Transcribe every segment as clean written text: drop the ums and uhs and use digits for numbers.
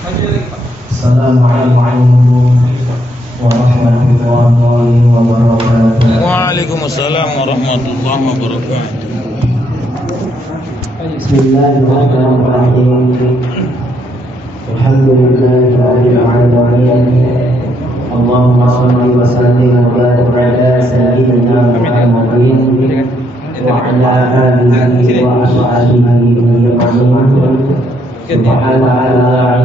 Assalamualaikum warahmatullahi wabarakatuh. Waalaikumsalam warahmatullahi wabarakatuh. Bismillahirrahmanirrahim. Alhamdulillahirabbil alamin. Allahumma shalli wa sallim wa barik ala sayyidina Muhammadin wa ala alihi wa ashabihi ajma'in. Subhanallah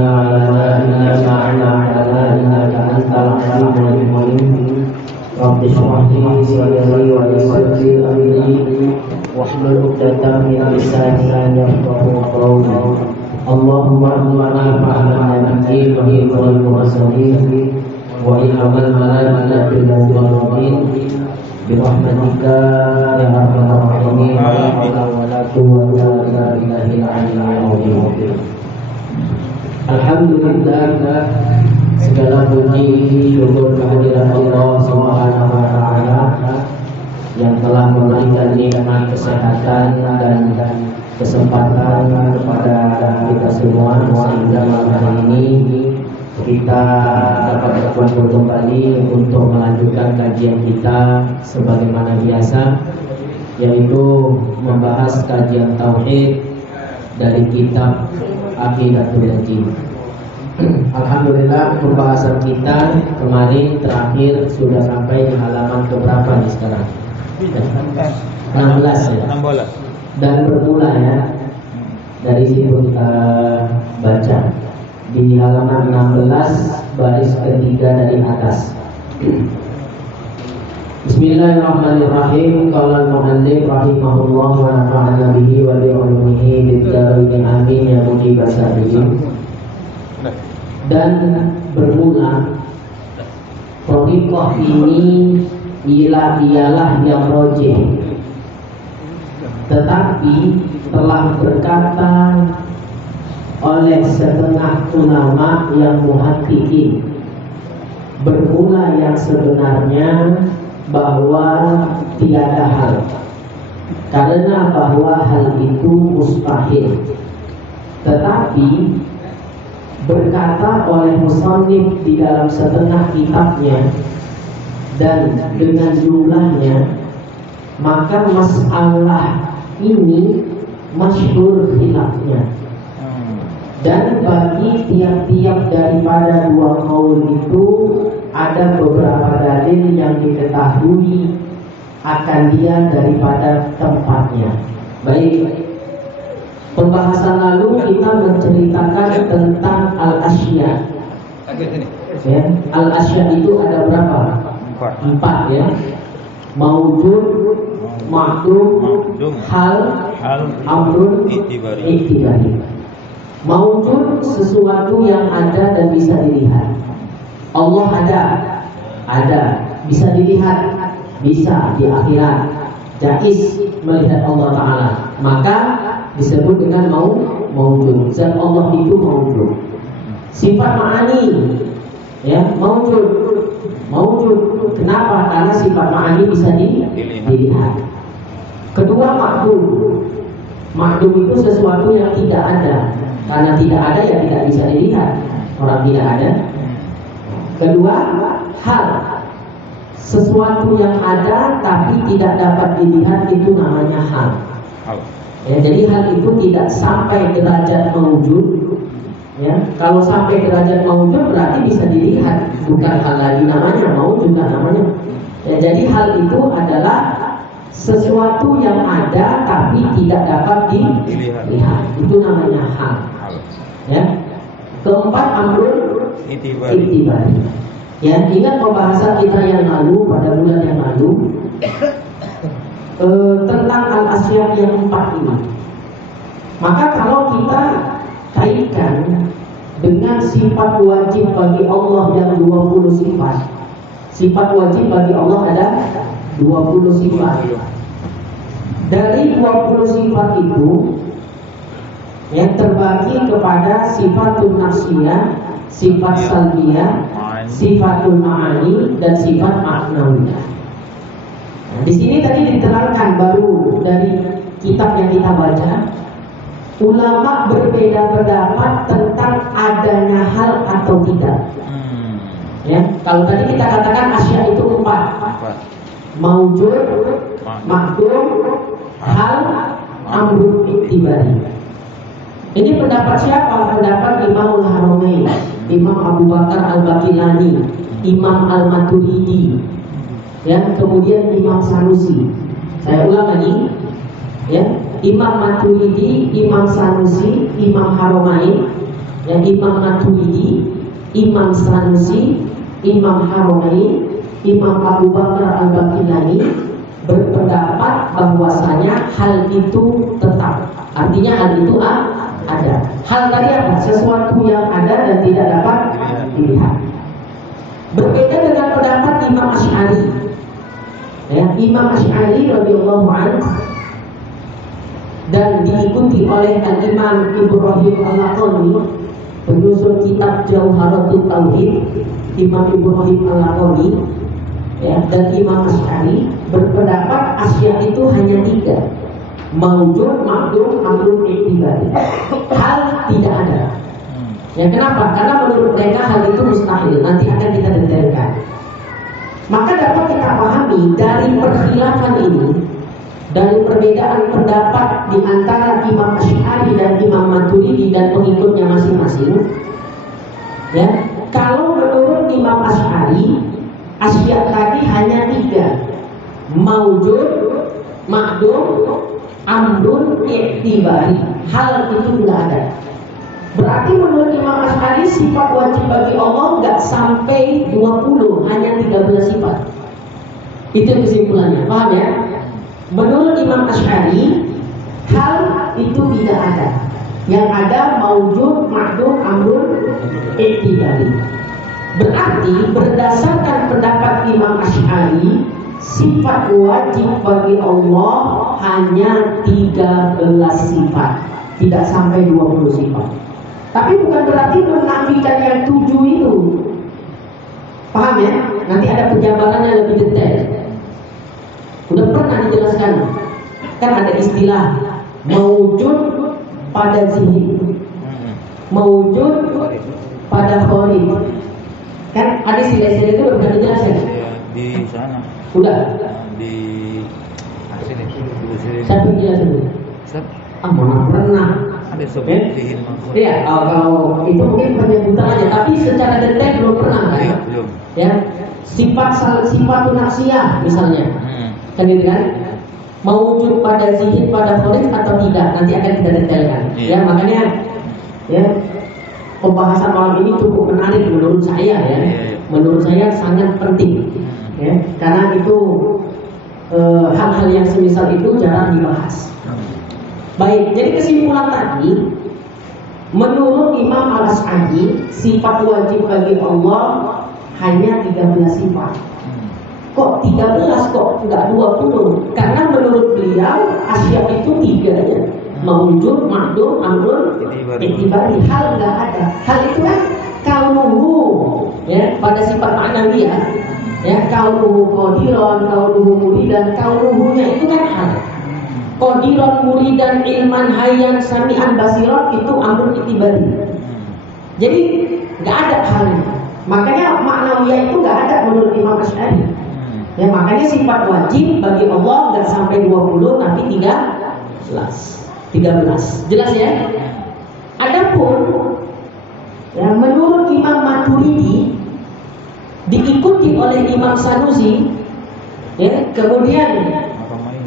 innaka antal alimul hakim. Rabbi shrah li sadri wa yassir li amri wahlul 'uqdatam min lisani yafqahu qawli. Allahumma fa'alna bihi wa bi'al mursalin wa ilhamal malaikati bil mu'minin bi rahmatika ya arhamar rahimin wa la hawla wa la quwwata illa billahil aliyyil azim. Alhamdulillah, segala puji syukur kehadirat Allah Subhanahu wa taala yang telah memberikan nikmat kesehatan dan kesempatan kepada kita semua sehingga malam hari ini kita dapat berkumpul kembali untuk melanjutkan kajian kita sebagaimana biasa, yaitu membahas kajian tauhid dari kitab Aqidatul Jin. Alhamdulillah, pembahasan kita kemarin terakhir sudah sampai di halaman keberapa nih sekarang? 16 ya. 16. Dan bermula ya dari situ kita baca di halaman 16 baris ketiga dari atas. Bismillahirrahmanirrahim. Qala al-mu'allif rahimahullah wa nafa'ana bihi wa bi ulumihi bid-darain amin ya mujibas sa'ilin. Dan bermula thariqah ini ialah yang rajih, tetapi telah berkata oleh setengah ulama yang muhaqqiqin, bermula yang sebenarnya bahwa tiada hal, karena bahwa hal itu mustahil. Tetapi berkata oleh musannif di dalam setengah kitabnya dan dengan jumlahnya, maka masalah ini masyhur khilafnya. Dan bagi tiap-tiap daripada dua qaul itu ada beberapa dalil yang diketahui akan dia daripada tempatnya. Baik, pembahasan lalu kita menceritakan tentang al-asya. Ya, al-asya itu ada berapa? 4 ya. Maujud, ma'dum, hal, amrun, iktibari. Maujud sesuatu yang ada dan bisa dilihat. Allah ada, bisa dilihat, bisa di akhirat. Jaiz melihat Allah Ta'ala, maka disebut dengan maujud. Zat Allah itu maujud. Sifat ma'ani ya, maujud. Kenapa? Karena sifat ma'ani bisa dilihat. Kedua, ma'dum itu sesuatu yang tidak ada. Karena tidak ada ya tidak bisa dilihat. Orang tidak ada. Kedua, hal, sesuatu yang ada tapi tidak dapat dilihat, itu namanya hal. Ya, jadi hal itu tidak sampai derajat maujud. Ya, kalau sampai derajat maujud berarti bisa dilihat, bukan hal lagi namanya maujud namanya. Ya, jadi hal itu adalah sesuatu yang ada tapi tidak dapat dilihat, itu namanya hal. Ya. Keempat, amrun iktibari. Ya, ingat pembahasan kita yang lalu pada bulan yang lalu tentang al-asya yang 4 ini. Maka kalau kita kaitkan dengan sifat wajib bagi Allah yang 20 sifat. Sifat wajib bagi Allah ada 20 sifat. Dari 20 sifat itu yang terbagi kepada sifatul nafsiyah, sifat salbiyah, sifatul ma'ani, dan sifat ma'nawiyah. Nah, di sini tadi diterangkan baru dari kitab yang kita baca, ulama berbeda pendapat tentang adanya Kalau tadi kita katakan asya itu 4. Maujud, makdum, hal, amrun, iktibari. Ini pendapat siapa? Pendapat Imamul Haramain, Imam Abu Bakar Al-Baqillani, Imam Al-Maturidi, ya, kemudian Imam Sanusi. Saya ulang lagi, ya, Imam Maturidi, Imam Sanusi, Imam Haramain, ya, Imam Maturidi, Imam Sanusi, Imam Haramain, Imam Abu Bakar Al-Baqillani berpendapat bahwasanya hal itu tetap. Artinya hal itu ada. Hal tadi apa? Sesuatu yang ada dan tidak dapat dilihat. Berbeda dengan pendapat Imam Asy'ari. Ya, Imam Asy'ari radhiyallahu anhu dan diikuti oleh Al-Imam Ibrahim Al-Laqani, penyusun kitab Jauharatul Tauhid, Imam Ibrahim Al-Laqani, ya, dan Imam Asy'ari berpendapat asya itu hanya 3. Maujud, makdum, amrun, iktibari. Hal tidak ada. Ya, kenapa? Karena menurut mereka hal itu mustahil. Nanti akan kita detailkan. Maka dapat kita pahami dari perkhilafan ini, dari perbedaan pendapat di antara Imam Asy'ari dan Imam Maturidi dan pengikutnya masing-masing. Ya, kalau menurut Imam Asy'ari, asya tadi hanya 3. Maujud, makdum, amrun, iktibari. Hal itu tidak ada. Berarti menurut Imam Asy'ari sifat wajib bagi Allah nggak sampai 20, hanya 13 sifat. Itu kesimpulannya, paham ya? Menurut Imam Asy'ari hal itu tidak ada. Yang ada maujud, makdum, amrun, iktibari. Berarti berdasarkan pendapat Imam Asy'ari, sifat wajib bagi Allah hanya 13 sifat, tidak sampai 20 sifat. Tapi bukan berarti menafikan yang 7 itu. Paham ya? Nanti ada penjabarannya lebih detail. Udah pernah dijelaskan. Kan ada istilah maujud pada zihni, maujud pada khalid. Kan ada istilah-istilah itu udah dijelaskan di sana. Udah Di sini. Siapa yang jelasin? Mana pernah Ada sebutin. Iya, kalau itu mungkin penyebutan aja, tapi secara detail belum pernah kan? Iya, belum. Ya, sifat nafsiyah misalnya, kan gitu kan? Mewujud pada zihir, pada kholid atau tidak, nanti akan kita detailkan. Ya, makanya ya pembahasan malam ini cukup menarik menurut saya ya. Menurut saya sangat penting. Ya, karena itu hal-hal yang semisal itu jarang dibahas. Baik, jadi kesimpulan tadi, menurut Imam Al-Asy'ari sifat wajib bagi Allah hanya 13 sifat. Kok 13 kok enggak 20? Karena menurut beliau asya itu 3 ya. Mawujud, makdum, amrun, iktibari. Hal enggak ada. Hal itu kan kaunuhu ya, pada sifat ma'nawiyah ya, kaunuhu qadiran, kaunuhu muridan. Kaunuhunya itu kan hal. Qadiran, muridan, ilman, hayyan, sami'an, basiran, itu amrun, iktibari. Jadi enggak ada halnya. Makanya ma'nawiyah itu enggak ada menurut Imam Asy'ari. Ya, makanya sifat wajib bagi Allah enggak sampai 20 tapi 13. Jelas ya? Adapun ya, menurut Imam Maturidi diikuti oleh Imam Sanusi, ya, kemudian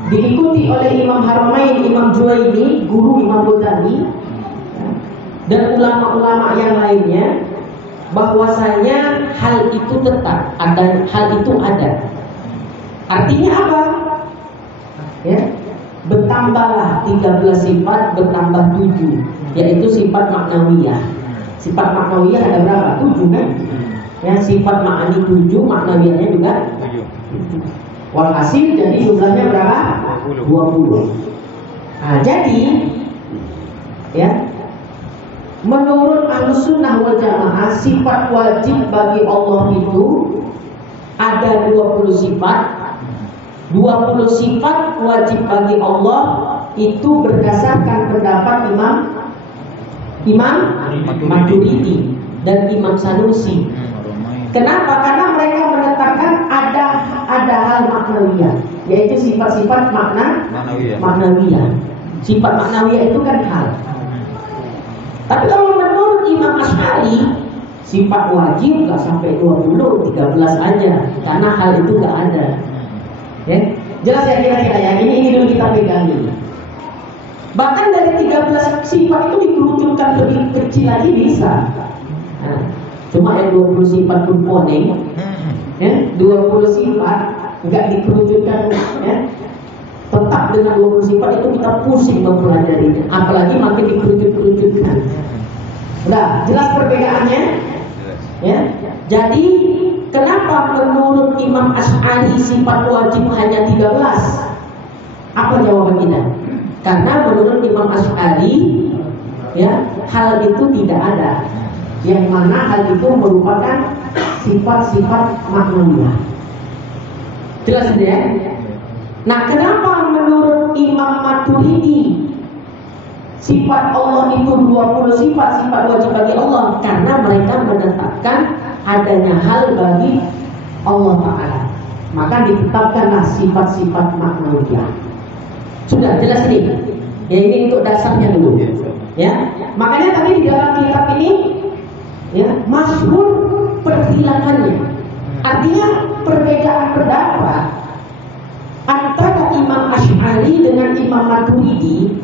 diikuti oleh Imam Haramain, Imam Juwaini, guru Imam Ghazali, ya, dan ulama-ulama yang lainnya, bahwasanya hal itu tetap ada, hal itu ada. Artinya apa? Ya, bertambahlah 13 sifat, bertambah 7, yaitu sifat maknawiyah. Sifat maknawiyah ada berapa? 7 kan? Ya, sifat ma'ani 7, maknawiyahnya juga 7. Walhasil jadi jumlahnya berapa? 20. Nah, jadi ya, menurut Ahlussunnah wal Jamaah sifat wajib bagi Allah itu ada 20 sifat. 20 sifat wajib bagi Allah itu berdasarkan pendapat Imam Maturidi dan Imam Sanusi. Kenapa? Karena mereka menetapkan ada hal maknawiyah, yaitu sifat-sifat maknawiyah. Sifat maknawiyah itu kan hal. Tapi kalau menurut Imam Asy'ari, sifat wajib nggak sampai 20, 13 aja, karena hal itu nggak ada. Ya? Jelas ya kira-kira ya. Ini dulu kita pegangi. Bahkan dari 13 sifat itu dikerucutkan lebih kecil lagi bisa. Nah, cuma yang 20 sifat pun poning, ya, 20 sifat nggak dikerucutkan, ya. Tetap dengan 20 sifat itu kita pusing mempelajarinya, apalagi makin dikerucut-kerucutkan. Udah jelas perbedaannya, ya. Jadi kenapa menurut Imam Asy'ari sifat wajib hanya 13? Apa jawaban kita? Karena menurut Imam Asy'ari, ya, hal itu tidak ada, yang mana hal itu merupakan sifat-sifat maknawiyah. Jelas ya? Nah, kenapa menurut Imam Maturidi sifat Allah itu 20 sifat wajib bagi Allah? Karena mereka menetapkan adanya hal bagi Allah Ta'ala, maka ditetapkanlah sifat-sifat maknawiyah. Sudah jelas ini? Ya, ini untuk dasarnya dulu. Ya, makanya tadi di dalam kitab ini, ya, masyhur perkhilaafannya. Artinya perbedaan pendapat antara Imam Asy'ari dengan Imam Maturidi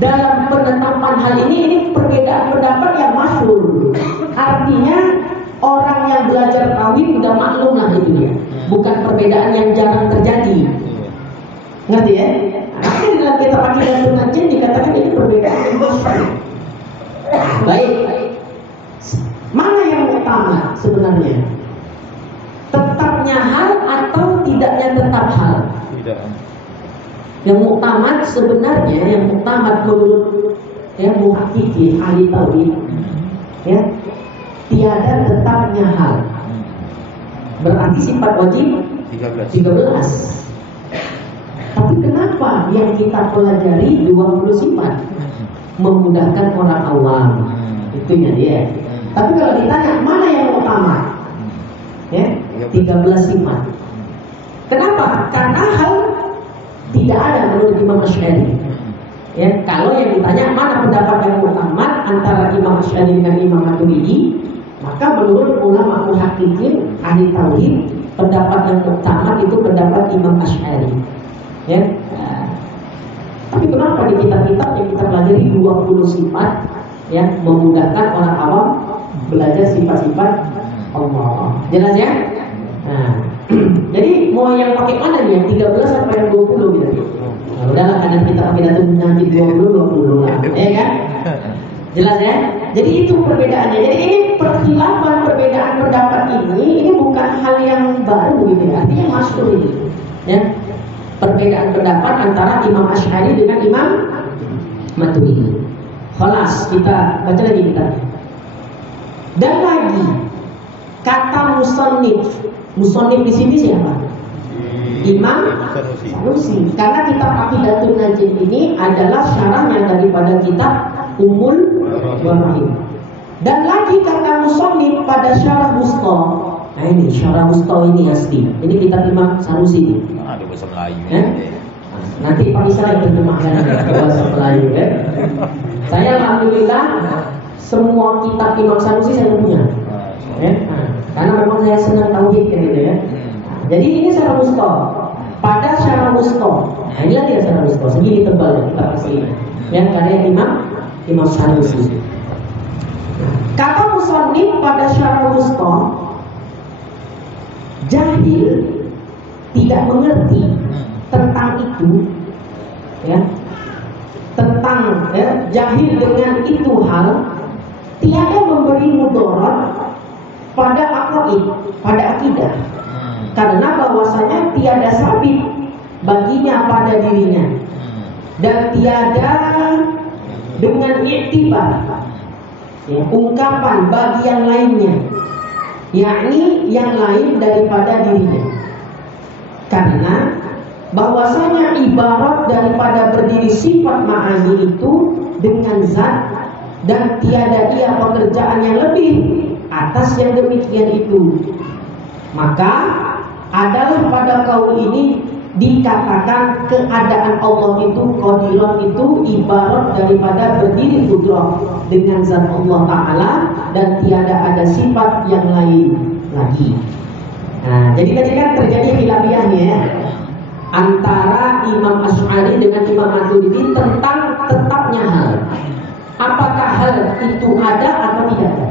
dalam penetapan hal ini perbedaan pendapat yang masyhur. Artinya orang yang belajar tauhid sudah maklum lah itu dia. Bukan perbedaan yang jarang terjadi. Ngerti ya? Makanya dalam kitab Aqidatul Najin dikatakan ini perbedaan yang masyhur. Baik. Mana yang utama sebenarnya? Tetapnya hal atau tidaknya tetap hal? Tidak. Yang utama sebenarnya, yang utama menurut, ya, muhaqqiqin ahli tauhid, ya, tiada tetapnya hal. Berarti sifat wajib 13. Tapi kenapa yang kita pelajari 20 sifat? Memudahkan orang awam. Itunya dia. Tapi kalau ditanya mana yang utama? Ya, 13 sifat. Kenapa? Karena hal tidak ada menurut Imam Asy'ari. Ya, kalau yang ditanya mana pendapat yang utama antara Imam Asy'ari dengan Imam Maturidi, maka menurut ulama muhaqqiqin ahli tauhid, pendapat yang utama itu pendapat Imam Asy'ari. Ya. Tapi kenapa di kitab-kitab yang kita pelajari 20 sifat, ya, memudahkan orang awam belajar sifat-sifat Allah. Jelas ya? Nah, jadi mau yang pakai mana nih? Yang 13 sampai yang 20 gitu. Nah, udahlah, karena kita pakai data nanti 20 lah, ya kan? Jelas ya? Jadi itu perbedaannya. Jadi ini perkhilafan, perbedaan pendapat ini bukan hal yang baru gitu ya. Artinya masyhur ini. Ya. Perbedaan pendapat antara Imam Asy'ari dengan Imam Maturidi. Khalas, kita baca lagi kita. Dan lagi kata musannif di sini siapa? Imam Sanusi. Karena kitab Aqidatul Najin ini adalah syarahnya daripada kitab Ummul Barahim. Dan lagi kata musannif pada syarah Wusta. Nah ini syarah Wusta ini asli. Ini kitab Imam Sanusi. Ada bahasa Melayu. Nanti Pak Isra terjemahkan bahasa Melayu ya. Saya alhamdulillah semua kitab Imam Sanusi saya punya. Ya. Karena memang saya senang tauhid gitu ya. Jadi ini syarah Wusta. Pada syarah Wusta. Nah inilah dia syarah Wusta. Segini tebal ya kita kasih. Ya, karya Imam Sanusi. Kata musannif pada syarah Wusta, jahil tidak mengerti tentang itu, ya, tentang, ya, jahil dengan itu hal tiada memberi mudarat pada aqaid, pada akidah, karena bahwasanya tiada sabit baginya pada dirinya dan tiada dengan iktibar, ya, ungkapan bagi yang lainnya, yakni yang lain daripada dirinya. Karena bahwasanya ibarat daripada berdiri sifat ma'ani itu dengan zat dan tiada ia pekerjaan yang lebih atas yang demikian itu. Maka adalah pada kaul ini dikatakan keadaan Allah itu qadiran itu ibarat daripada berdiri kudrah dengan zat Allah Ta'ala dan tiada ada sifat yang lain lagi. Nah, jadi tadi kan terjadi khilafiyahnya ya, antara Imam Asy'ari dengan Imam Maturidi tentang tetapnya hal. Apakah hal itu ada atau tidak ada?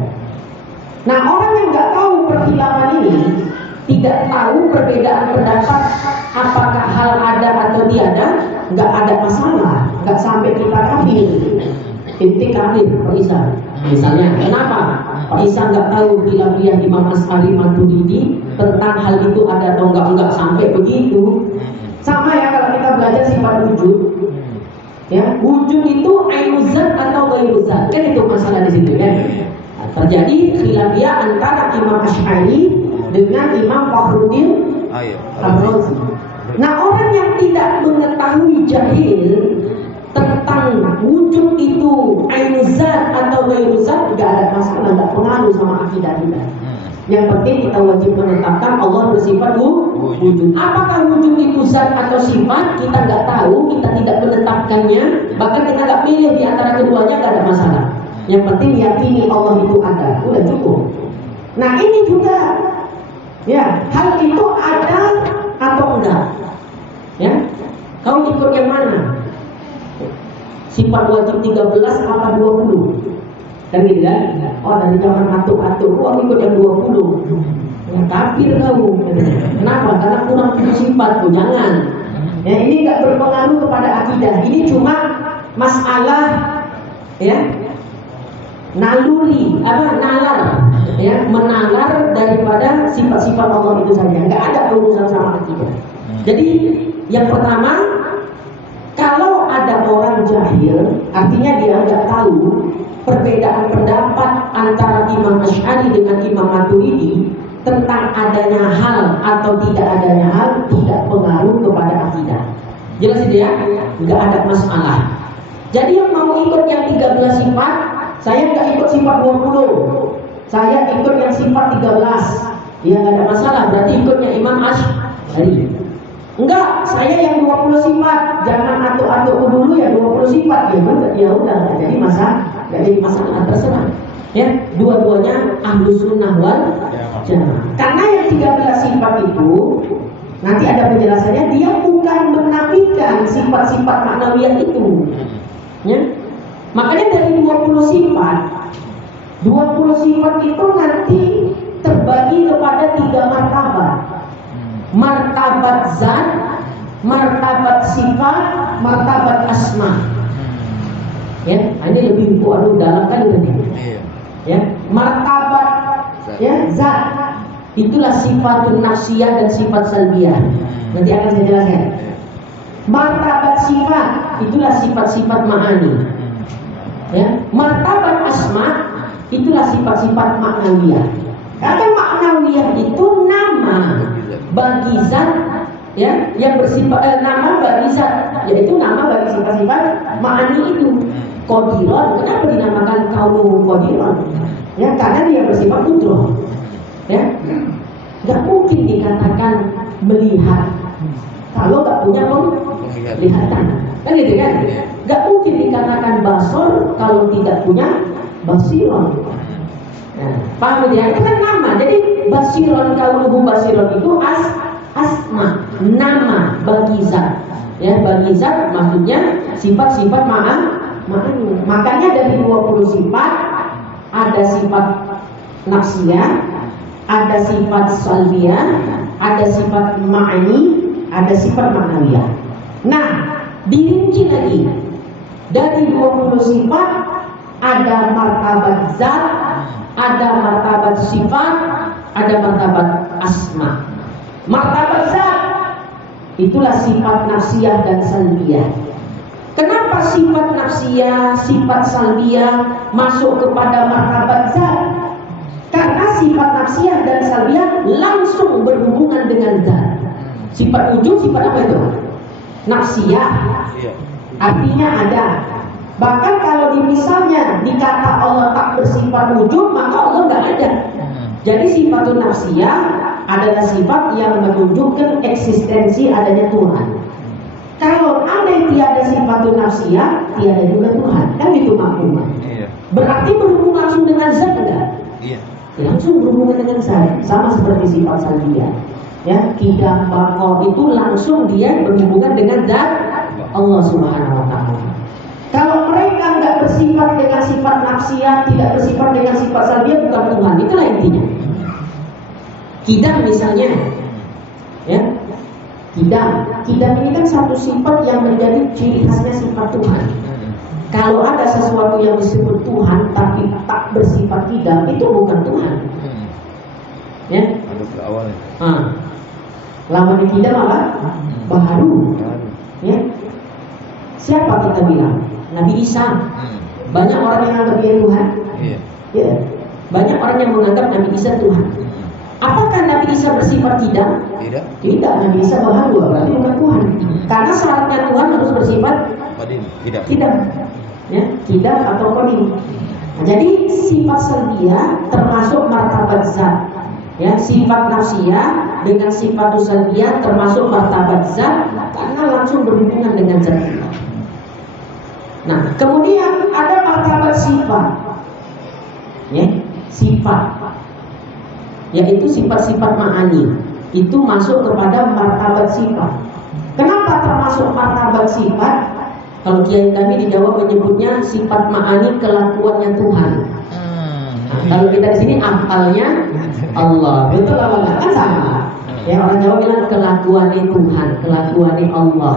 Nah, orang yang nggak tahu perkhilafan ini, tidak tahu perbedaan pendapat apakah hal ada atau tiada, nggak ada masalah, nggak sampai kita kafir. Inti kafir Pak Isa. Misalnya, kenapa Pak Isa nggak tahu khilafiyah Imam Asy'ari Maturidi tentang hal itu ada atau enggak sampai begitu. Sama ya kalau kita belajar sifat wujud. Ya, wujud itu ainuz zat atau ghairuz zat. Kan itu masalah di situ ya. Nah, terjadi khilafiyah antara Imam Asy'ari dengan Imam Fakhruddin Ar-Razi. Nah, orang yang tidak mengetahui jahil tentang wujud itu ainuz zat atau ghairuz zat, enggak ada masalah, enggak pengaruh sama akidah kita. Yang penting kita wajib menetapkan Allah bersifat wujud. Apakah wujud itu zat atau sifat, kita nggak tahu, kita tidak menetapkannya, bahkan kita nggak pilih di antara keduanya, nggak ada masalah. Yang penting yakini Allah itu ada, udah cukup. Nah ini juga, ya hal itu ada atau enggak, ya kau ikut yang mana? Sifat wajib 13 apa 20? Kan gitu kan? Oh dari zaman atuk-atuk, oh ikut yang 20. Ya kafir kamu. Kenapa? Karena kurang sifat tuh, jangan. Ya ini nggak berpengaruh kepada akidah. Ini cuma masalah ya naluri, nalar, ya menalar daripada sifat-sifat Allah itu saja. Nggak ada urusan sama akidah. Jadi yang pertama, kalau ada orang jahil, artinya dia nggak tahu perbedaan pendapat antara Imam Asy'ari dengan Imam Maturidi tentang adanya hal atau tidak adanya hal, tidak pengaruh kepada akidah. Jelas itu ya? Nggak ada masalah. Jadi yang mau ikut yang 13 sifat, saya nggak ikut sifat 20, saya ikut yang sifat 13. Ya nggak ada masalah, berarti ikutnya Imam Asy'ari. Enggak, saya yang 20 sifat, jangan atuk-atuk dulu ya 20 sifat. Ya udah, nggak jadi masalah, terserah. Ya, dua-duanya ahlus sunnah wal jamaah. Karena yang 13 sifat itu nanti ada penjelasannya, dia bukan menafikan sifat-sifat maknawiyah itu. Ya. Makanya dari 20 sifat itu nanti terbagi kepada 3 martabat. Martabat zat, martabat sifat, martabat asma. Ya, ini lebih dalam kali tadi. Ya, martabat ya zat itulah sifatun nafsiyah dan sifat salbiyah. Nanti akan saya jelaskan. Martabat sifat itulah sifat-sifat ma'ani. Ya, martabat asma itulah sifat-sifat maknawiyah. Karena maknawiyah itu nama bagi zat ya yang bersifat nama bagi zat, yaitu nama bagi sifat-sifat ma'ani itu. Qadiran, kenapa dinamakan kaunuhu qadiran? Ya karena dia bersifat qudrah. Ya, nggak mungkin dikatakan melihat kalau nggak punya penglihatan. Kan gitu kan? Nggak mungkin dikatakan basor kalau tidak punya basiron. Nah, paham ya? Itu kan nama. Jadi basiron, kaunuhu basiron itu asma, nama bagi zat. Ya, bagi zat maksudnya sifat-sifat makanya dari 20 sifat ada sifat nafsiyah, ada sifat salbiyah, ada sifat ma'ani, ada sifat maknawiyah. Nah, dirinci lagi. Dari 20 sifat ada martabat zat, ada martabat sifat, ada martabat asma. Martabat zat itulah sifat nafsiyah dan salbiyah. Kenapa sifat nafsiyah, sifat salbiyah masuk kepada martabat zat? Karena sifat nafsiyah dan salbiyah langsung berhubungan dengan zat. Sifat wujud, sifat apa itu? Nafsiyah. Artinya ada. Bahkan kalau misalnya dikata Allah tak bersifat wujud, maka Allah nggak ada. Jadi sifatun nafsiyah adalah sifat yang menunjukkan eksistensi adanya Tuhan. Kalau ada yang tiada sifatun nafsiyah, tiada juga Tuhan. Kan itu maknanya. Iya. Berarti berhubung langsung dengan zat enggak? Iya. Langsung berhubungan dengan zat, sama seperti sifat salbiyah. Ya, kidam baqo itu langsung dia berhubungan dengan zat Allah Subhanahu wa taala. Kalau mereka enggak bersifat dengan sifat nafsiyah, tidak bersifat dengan sifat salbiyah, bukan Tuhan. Itulah intinya. Kidam misalnya, ya. Kidam ini kan satu sifat yang menjadi ciri khasnya sifat Tuhan. Kalau ada sesuatu yang disebut Tuhan tapi tak bersifat kidam, itu bukan Tuhan. Ya. Lawan kidam apa? Baharu. Ya. Siapa kita bilang? Nabi Isa. Banyak orang yang menganggap dia Tuhan. Ya. Banyak orang yang menganggap Nabi Isa Tuhan. Apakah Nabi Isa bersifat kidam? Tidak, Nabi Isa baharu, berarti bukan Tuhan. Karena syaratnya Tuhan harus bersifat kidam. Ya, kidam atau qadim. Nah, jadi sifat salbiyah termasuk martabat zat. Ya, sifat nafsiyah dengan sifat salbiyah termasuk martabat zat karena langsung berhubungan dengan zat. Nah, kemudian ada martabat sifat. Ya, sifat. Yaitu sifat-sifat ma'ani. Itu masuk kepada martabat sifat. Kenapa termasuk martabat sifat? Kalau kiai kami di Jawa menyebutnya sifat ma'ani kelakuannya Tuhan. Nah, kalau kita di sini afalnya Allah, betul apa enggak? Kan sama. Ya, orang Jawa bilang kelakuannya Tuhan, kelakuannya Allah.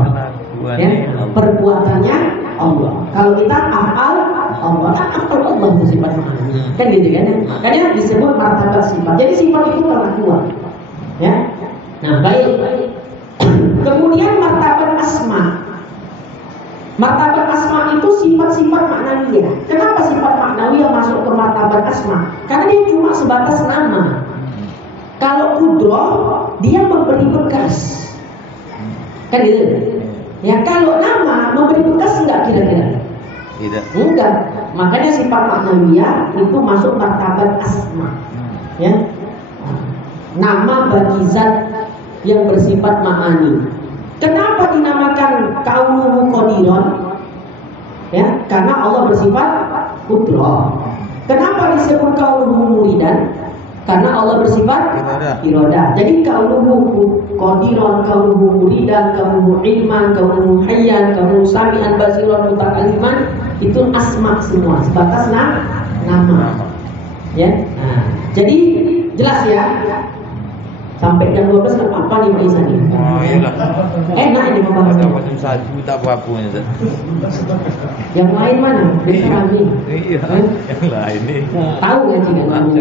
Ya, perbuatannya Allah. Kalau kita afal Allah, kan afal Allah itu sifat ma'ani. Kan gitu kan? Makanya disebut martabat sifat. Jadi sifat itu kelakuan. Ya. Nah, baik. Kemudian martabat asma. Martabat asma itu sifat-sifat maknawiyah. Kenapa sifat maknawiyah masuk ke martabat asma? Karena dia cuma sebatas nama. Kalau kudroh, dia memberi bekas. Kan gitu? Ya, kalau nama memberi bekas enggak kira-kira? Tidak. Enggak. Makanya sifat maknawiyah itu masuk martabat asma. Ya. Nama bagi zat yang bersifat ma'ani. Kenapa dinamakan kaunuhu qadiron? Ya, karena Allah bersifat qudrah. Kenapa disebut kaunuhu muridan? Karena Allah bersifat iradah. Jadi kaunuhu qadiron, kaunuhu muridan, kaunuhu ilman, kaunuhu hayyan, kaunuhu sami'an basiran mutakalliman, itu asma semua, sebatas nama. Ya. Nah, jadi jelas ya. Sampai jam 12 nggak apa-apa nih Mbak Isa nih. Oh iyalah. Enak ini membahasnya. Macam saja tak apa-apa ini. Yang lain mana? Bisa kami. Iya. Yang lain nih. Tahu ngaji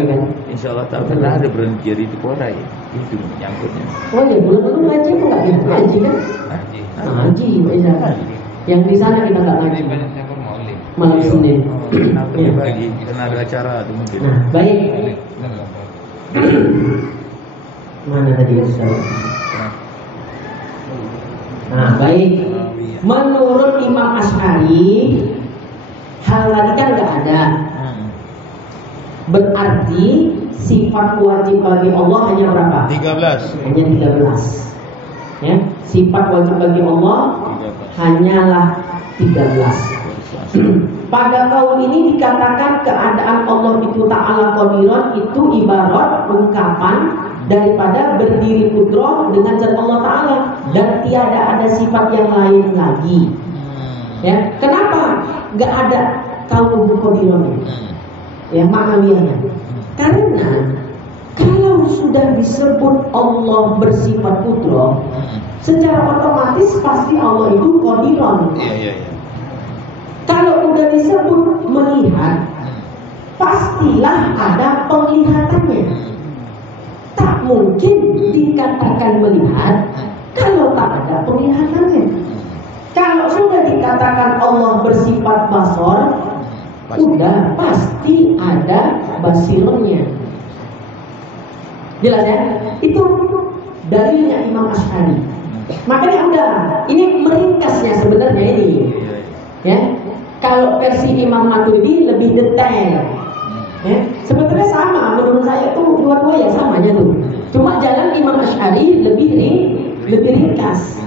kan? Insya Allah tahu. Karena ada berhenti jadi itu korai. Itu nyangkutnya. Oh ya, bulan lalu ngaji kok nggak gitu ngaji kan? Ngaji Mbak Isa. Yang di sana kita nggak ngaji. Malam Senin. Kenapa bagi? Karena ada acara itu mungkin. Nah, baik. Mana tadi Ustaz? Nah, baik. Menurut Imam Asy'ari, hal tadi kan nggak ada. Berarti sifat wajib bagi Allah hanya berapa? 13. Hanya 13. Ya, sifat wajib bagi Allah hanyalah 13. Pada kaul ini dikatakan keadaan Allah itu ta'ala qadiran itu ibarat ungkapan daripada berdiri kudroh dengan zat Allah Ta'ala dan tiada ada sifat yang lain lagi. Ya, kenapa nggak ada kaunuhu qadiran? Ya, maknawiyahnya. Karena kalau sudah disebut Allah bersifat kudroh, secara otomatis pasti Allah itu qadiran. Iya. Kalau udah disebut melihat, pastilah ada penglihatannya. Tak mungkin dikatakan melihat kalau tak ada penglihatannya. Kalau sudah dikatakan Allah bersifat basor, udah pasti ada basirnya. Jelas ya? Itu dalilnya Imam Asy'ari. Makanya udah, ini meringkasnya sebenarnya ini. Ya. Kalau versi Imam Maturidi lebih detail. Ya. Sebetulnya sama, menurut saya itu dua-dua Asy'ari lebih ringkas.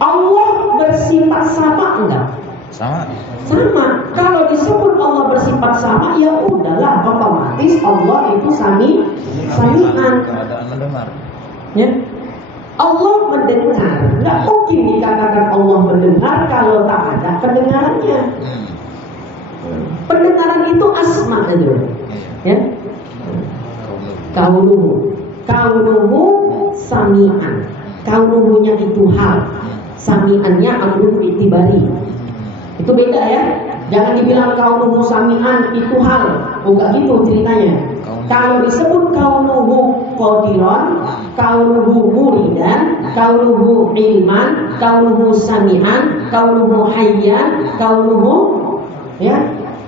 Allah bersifat sama enggak? Sama. Sama. Kalau disebut Allah bersifat sama, ya udahlah, otomatis Allah itu sami'an. Keadaan mendengar. Ya. Allah mendengar. Nggak mungkin dikatakan Allah mendengar kalau tak ada pendengarannya. Pendengaran itu asma aja. Ya. Kaunuhu sami'an. Kaunuhunya itu hal. Sami'annya amrun itibari. Itu beda ya. Jangan dibilang kaunuhu sami'an itu hal. Enggak gitu ceritanya. Kalau disebut kaunuhu qadiran, kaunuhu muridan, kaunuhu ilman, kaunuhu sami'an, kaunuhu hayyan, kaunuhu ya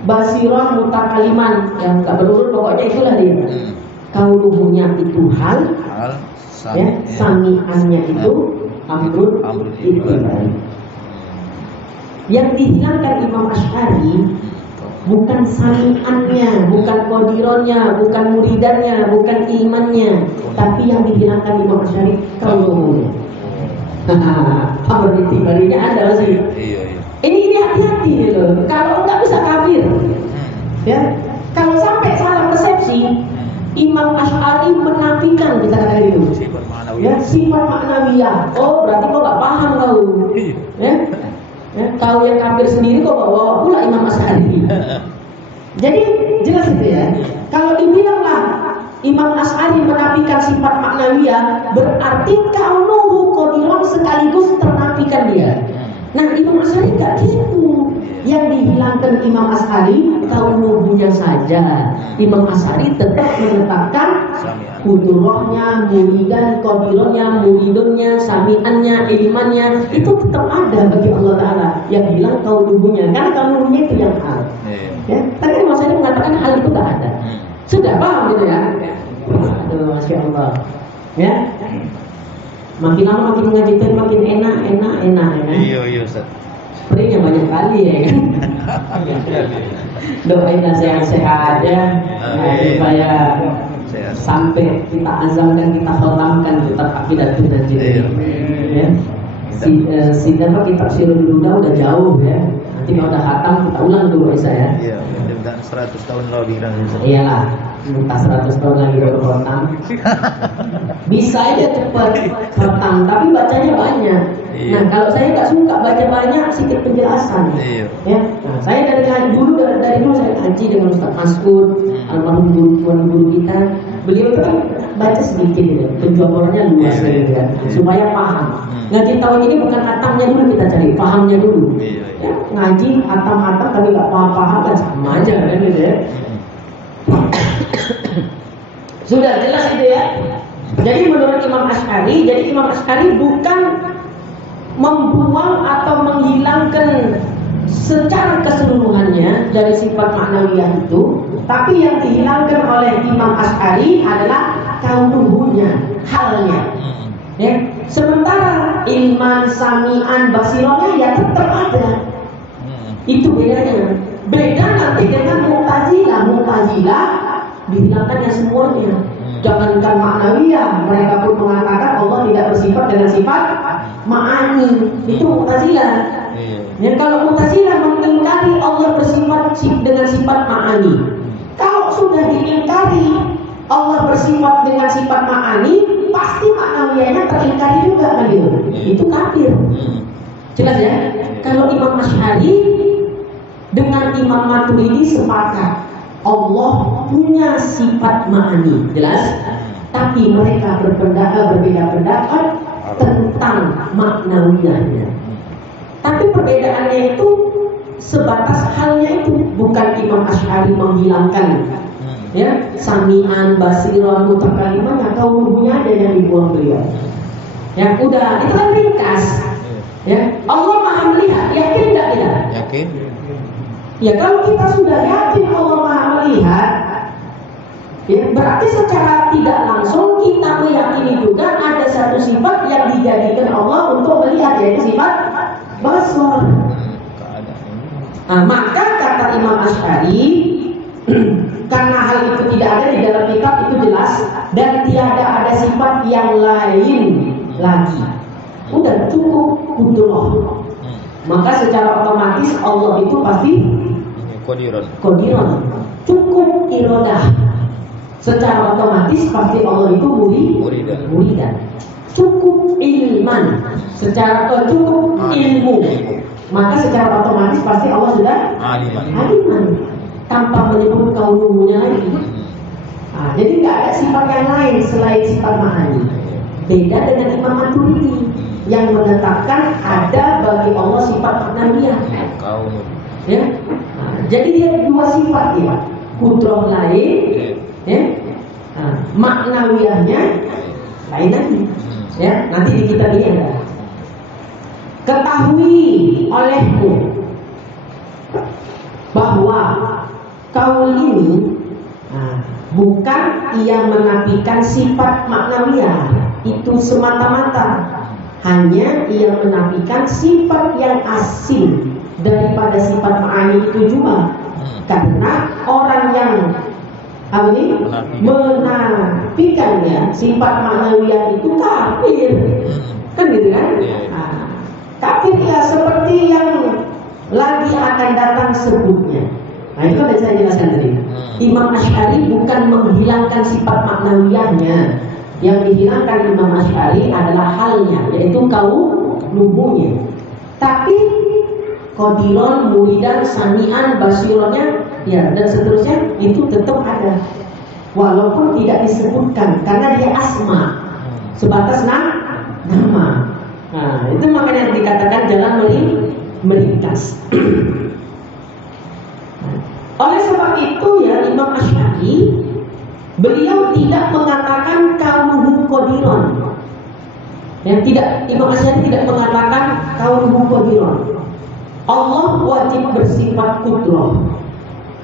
basiran mutakaliman, yang enggak berurut, pokoknya itulah dia. Kaunuhunya itu hal ya, sami'annya itu amrun itibari. Yang dihilangkan Imam Asy'ari bukan sami'annya, bukan qadironnya, bukan muridannya, bukan imannya, tapi yang dihilangkan Imam Asy'ari kaunuhunya. Amrun itibarinya ada sih. Iya. Ini hati-hati gitu. Kalau enggak bisa kafir. Ya. Kalau sampai salah persepsi, Imam Asy'ari menafikan, kita katakan gitu. Sifat ma'nawiyah. Ya, sifat ma'nawiyah. Oh, berarti kau enggak paham kau. Ya. Ya, kau yang kafir sendiri kok bawa pula Imam Asy'ari. Jadi jelas itu ya. Kalau dibilanglah Imam Asy'ari menafikan sifat maknawiyah, berarti kaunuhu qadiran sekaligus ternafikan dia. Nah, Imam Asy'ari enggak gitu. Yang dihilangkan Imam Asy'ari kaunuhunya saja. Imam Asy'ari tetap menetapkan kudurahnya, muridan, qadironnya, muridunnya, sami'annya, ilmannya, itu tetap ada bagi Allah Ta'ala. Yang bilang kaunuhunya, karena kaunuhunya itu yang hal. Ya, tapi Imam Asy'ari mengatakan hal itu tak ada. Sudah paham gitu ya? Aduh, Masya Allah. Ya. Makin lama makin ngajikan makin enak ya. Iya Ustaz. Spraynya banyak kali ya kan. Doain sehat-sehat ya. Supaya sampai kita azamkan, kita khotamkan kitab Aqidatul Najdi. Ya. Sidang kitab Sirul Huda udah jauh ya. Nanti kalau udah khatam kita ulang dulu saya. Iya, mudah-mudahan 100 tahun lebih kan. Iyalah, minta 100 tahun lagi baru khatam. Bisa aja cepat khatam, tapi bacanya banyak. Iya. Nah, kalau saya nggak suka baca banyak, sedikit penjelasan. Iya. Ya. Nah, saya dari dulu saya kaji dengan Ustaz Mas'ud, almarhum guru kita. Beliau itu kan baca sedikit gitu, penjabarannya luas gitu kan, supaya paham. Ngaji tahun ini bukan hatamnya dulu kita cari, pahamnya dulu. Ya, ngaji hatam-hatam tapi nggak paham-paham kan sama aja kan gitu ya. Sudah jelas itu ya. Jadi menurut Imam Asy'ari bukan membuang atau menghilangkan secara keseluruhannya dari sifat maknawiyah itu, tapi yang dihilangkan oleh Imam Asy'ari adalah kaunuhunya, halnya. Ya, sementara ilman, sami'an, basirohnya ya tetap ada. Itu bedanya. Beda nanti dengan Mu'tazilah dihilangkannya semuanya. Jangankan maknawiyah, mereka pun mengatakan Allah tidak bersifat dengan sifat ma'ani. Itu Mu'tazilah. Ya, kalau Mu'tazilah mengingkari Allah bersifat dengan sifat ma'ani. Kalau sudah diingkari Allah bersifat dengan sifat ma'ani, pasti maknawiyahnya teringkari juga kan gitu. Itu kafir. Jelas ya? Kalau Imam Asy'ari dengan Imam Maturidi sepakat Allah punya sifat ma'ani, jelas? Tapi mereka berbeda pendapat tentang maknawiyahnya. Tapi perbedaannya itu sebatas halnya itu, bukan Imam Asy'ari menghilangkan ya sami'an, basiran, mutakalimannya, kaunuhunya ada yang dibuang beliau. Ya udah, itu kan ringkas. Ya, Allah Maha melihat, yakin enggak kita? Yakin. Ya kalau kita sudah yakin Allah Maha melihat, ya berarti secara tidak langsung kita meyakini juga ada satu sifat yang dijadikan Allah untuk melihat, yaitu sifat basar. Nah, maka kata Imam Asy'ari Karena hal itu tidak ada di dalam kitab itu jelas, dan tiada ada sifat yang lain lagi. Udah cukup kudroh. Maka secara otomatis Allah itu pasti qadiron. Cukup irodah. Secara otomatis pasti Allah itu muridan. Cukup ilman. Secara cukup ilmu. Maka secara otomatis pasti Allah sudah aliman. Tanpa menyebut kaulunya lagi. Nah, jadi nggak ada sifat yang lain selain sifat ma'ani. Beda dengan Imam Maturidi yang menetapkan ada bagi Allah sifat ma'nawiyah. Ya. Nah, jadi dia dua sifat ya. Kudrah lain, ya. Nah, ma'nawiyahnya lain lagi. Ya, nanti di kitab ini ada. Ketahui olehmu bahwa kaul ini bukan ia menafikan sifat maknawiyah itu semata-mata, hanya ia menafikan sifat yang asing daripada sifat ma'ani itu juga. Karena orang yang menafikannya sifat maknawiyah itu kafir, kan gitu kan? Kafir ya seperti yang lagi akan datang sebutnya. Nah itu ada saya jelaskan tadi. Imam Asy'ari bukan menghilangkan sifat maknawiyahnya. Yang dihilangkan Imam Asy'ari adalah halnya, yaitu kauluhunya. Tapi qadiron, muridan, sami'an, basironnya, ya dan seterusnya itu tetap ada. Walaupun tidak disebutkan karena dia asma, sebatas nama. Nah itu makanya dikatakan jalan meringkas. Oleh sebab itu ya Imam Asy'ari beliau tidak mengatakan kauluhu qadiron. Yang tidak, Imam Asy'ari tidak mengatakan kauluhu qadiron. Allah wajib bersifat qudrah,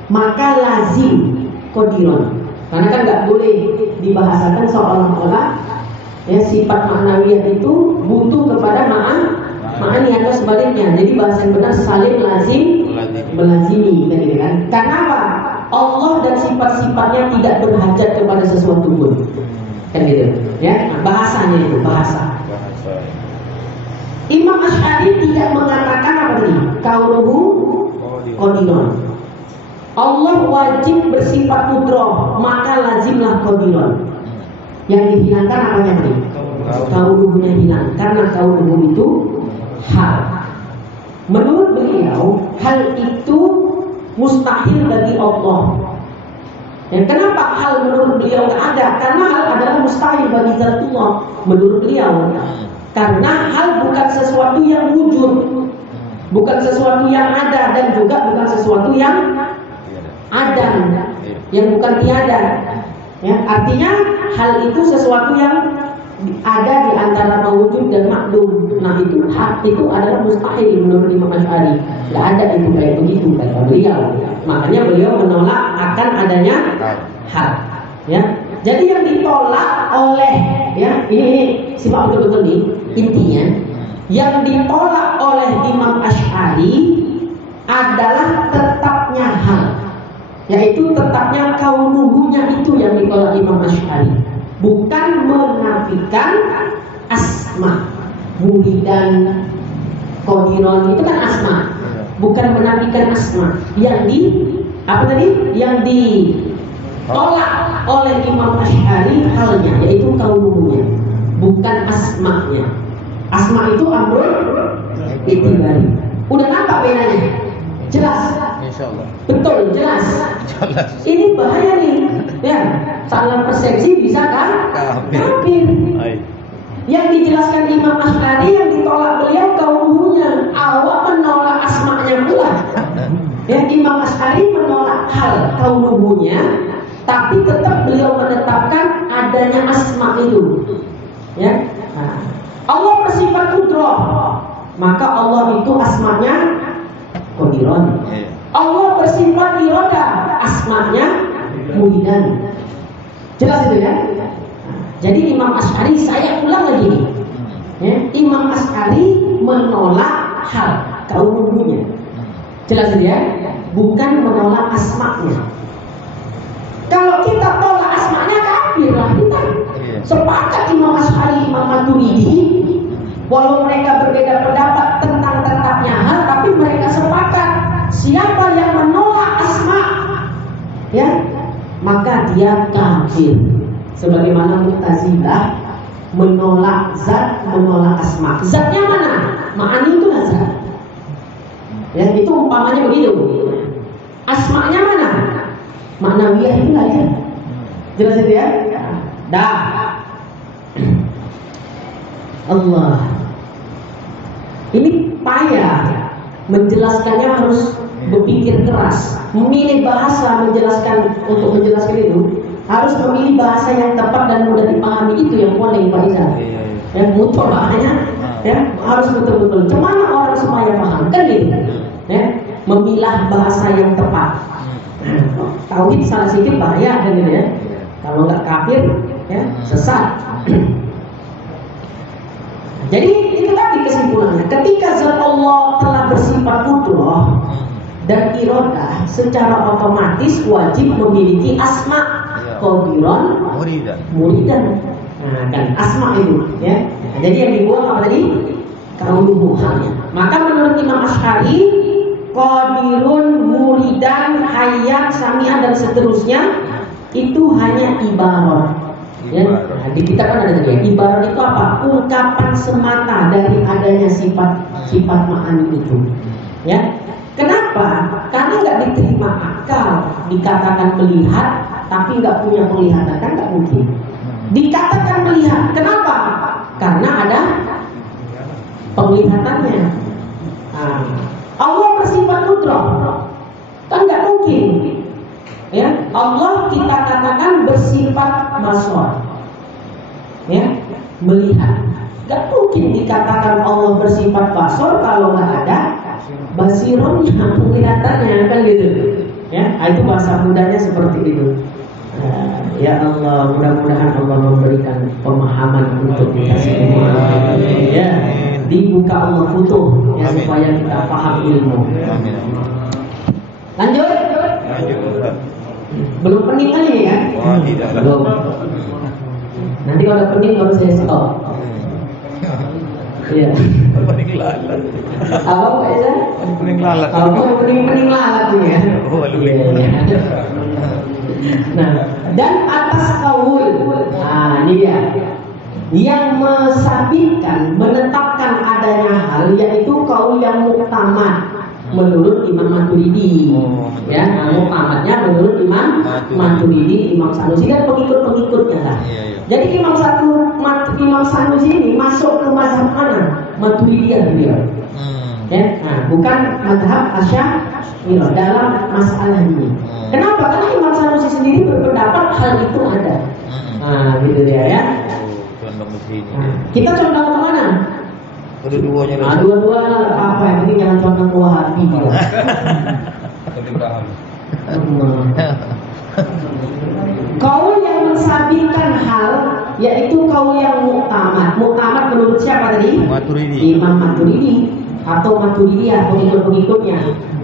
maka lazim qadiron. Karena kan nggak boleh dibahasakan seolah-olah ya sifat maknawiyah itu butuh kepada ma'ani atau sebaliknya. Jadi bahasa yang benar saling lazim melazimi kan? Karena apa? Allah dan sifat-sifatnya tidak berhajat kepada sesuatu pun. Kan gitu. Ya, nah, bahasanya itu bahasa. Imam Asy'ari tidak mengatakan apa tadi? Kauluhu qadiron. Allah wajib bersifat qudrah, maka lazimlah qadiron. Yang dihilangkan apanya tadi? Kauluhunya hilang. Karena kauluhu itu hal. Menurut beliau, hal itu mustahil bagi Allah. Dan kenapa hal menurut beliau tidak ada? Karena hal adalah mustahil bagi zatullah menurut beliau. Karena hal bukan sesuatu yang wujud, bukan sesuatu yang ada, dan juga bukan sesuatu yang ada, yang bukan tiada. Ya, artinya hal itu sesuatu yang ada di antara mawujud dan makdum. Nah itu hak itu adalah mustahil menurut Imam Asy'ari. Tidak ada itu kayak begitu kata beliau. Makanya beliau menolak akan adanya hak. Ya, jadi yang ditolak oleh ini simak betul-betul nih intinya. Yang ditolak oleh Imam Asy'ari adalah tetapnya hal, yaitu tetapnya kauluhunya itu yang ditolak Imam Asy'ari. Bukan menafikan asma, muridan, qadiron itu kan asma, bukan menafikan asma. Yang ditolak oleh Imam Asy'ari halnya, yaitu kauluhunya, bukan asma'nya. Asma itu amrul itibari. Udah nampak bedanya? Jelas? Insyaallah. Betul, jelas. Ini bahaya nih. Ya, salah persepsi bisa kan? Kafir. Yang dijelaskan Imam Asy'ari yang ditolak beliau kauluhunya. Awak menolak asma'nya pula. Ya, Imam Asy'ari menolak hal kauluhunya, tapi tetap beliau menetapkan adanya asma itu. Ya. Nah, Allah bersifat qudrah, maka Allah itu asma'nya qadiron. Allah bersifat iradah, asma'nya muridan. Jelas itu ya? Jadi Imam Asy'ari, saya ulang lagi nih. Ya, Imam Asy'ari menolak hal kauluhunya. Jelas itu ya? Bukan menolak asma'nya. Kalau kita tolak asma'nya kafir lah kita. Sepakat Imam Asy'ari, Imam Maturidi, walau mereka berbeda pendapat tentang tetapnya hal, tapi mereka sepakat siapa yang menolak asma, ya, maka dia kafir. Sebagaimana Mu'tazilah menolak zat, menolak asma. Zatnya mana? Ma'ani itu zat. Ya, itu umpamanya begitu. Asma'nya mana? Ma'nawiyah itu lah ya. Jelas itu ya? Dah. Allah. Ini payah menjelaskannya, harus berpikir keras. Memilih bahasa untuk menjelaskan itu harus memilih bahasa yang tepat dan mudah dipahami. Itu yang boleh Pak Iza. Ya, mutor bahasanya, ya, harus betul-betul. Cuma orang supaya paham kan gitu. Ya, memilah bahasa yang tepat. Tauhid salah sedikit bahaya kan gitu ya. Kalau nggak kafir, ya, sesat. Jadi itu tadi kesimpulannya. Ketika zat Allah telah bersifat qudrah dan iradah, secara otomatis wajib memiliki asma, qadiran, muridan. Nah, kan asma itu, ya. Nah, jadi yang dibuang apa tadi? Kauluhu halnya. Maka menurut Imam Asy'ari, qadirun, muridan, hayyan, sami'an dan seterusnya itu hanya ibarat. Ya, nah, di kitab kan ada tadi. Ibarat itu apa? Ungkapan semata dari adanya sifat ma'ani itu. Ya, kenapa? Karena nggak diterima akal dikatakan melihat, tapi nggak punya penglihatan, kan nggak mungkin. Dikatakan melihat, kenapa? Karena ada penglihatannya. Nah, Allah bersifat qudrah, kan nggak mungkin. Ya, Allah kita katakan bersifat basar, ya, melihat. Gak mungkin dikatakan Allah bersifat basar kalau nggak ada basironnya, penglihatannya, kan gitu. Ya, itu bahasa mudahnya seperti itu. Ya Allah, mudah-mudahan Allah memberikan pemahaman untuk kita semua. Ya, dibuka Allah futuh, ya, supaya kita paham ilmu. Lanjut. Belum pening kali ya? Wah, tidak. Belum. Nanti kalau udah pening baru saya stop. Iya. Pening lalat. Apa Pak Eza? Pening lalat. Kalau pening lalat tuh ya. Oh, Iya. Nah, dan atas kaul. Nah, ini dia. Yang mensabitkan, menetapkan adanya hal, yaitu kaul yang muktamad menurut Imam Maturidi. Ya, muktamadnya menurut Imam Maturidi, Imam Sanusi dan pengikut-pengikutnya lah. Jadi Imam Sanusi ini masuk ke mazhab mana? Maturidiyah beliau. Ya, nah, bukan mazhab Asy'ari dalam masalah ini. Kenapa? Karena Imam Sanusi sendiri berpendapat hal itu ada. Nah, gitu dia ya. Nah, kita condong ke mana? Kedua-duanya. Nah, dua-dua apa yang penting jangan condong ke Wahabi gitu. Kaul yang mensabitkan hal yaitu kaul yang muktamad. Muktamad menurut siapa tadi? Maturidi. Imam Maturidi atau Maturidiyah, pengikut-pengikutnya.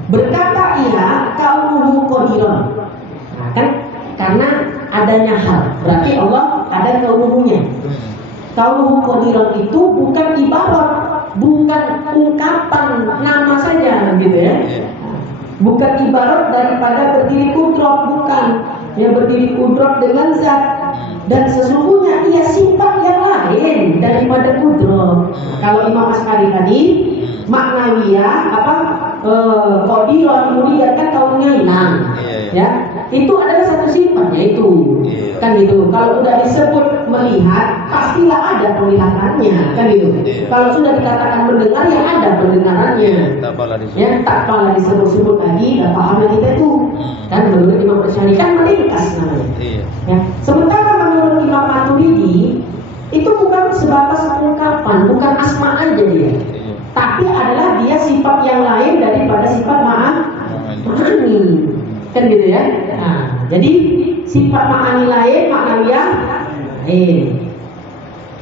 Berkata ia kauluhu qadiran. Nah, kan karena adanya hal, berarti Allah ada kauluhunya. Kauluhu qadiran itu bukan ibarat, bukan ungkapan nama saja gitu ya. Bukan ibarat daripada berdiri kudrat, bukan. Yang berdiri kudrat dengan zat, dan sesungguhnya ia sifat yang lain daripada kudrat. Kalau Imam Asy'ari tadi maknawiyah apa qadiran muridan kan kaulnya hilang. Ya, itu adalah satu sifat yaitu kan gitu. Kalau udah disebut melihat pastilah ada penglihatannya kan gitu. Kalau sudah dikatakan mendengar ya ada pendengarannya. Ya, tak pala disebut-sebut lagi, dah paham lagi kita itu. Kan menurut Imam Asy'ari kan meringkas namanya. Ya, sementara menurut Imam Maturidi itu bukan sebatas ungkapan, bukan asma aja dia. Tapi adalah dia sifat yang lain daripada sifat ma'ani. Kan gitu ya. Nah, jadi sifat ma'ani lain, maknawiyah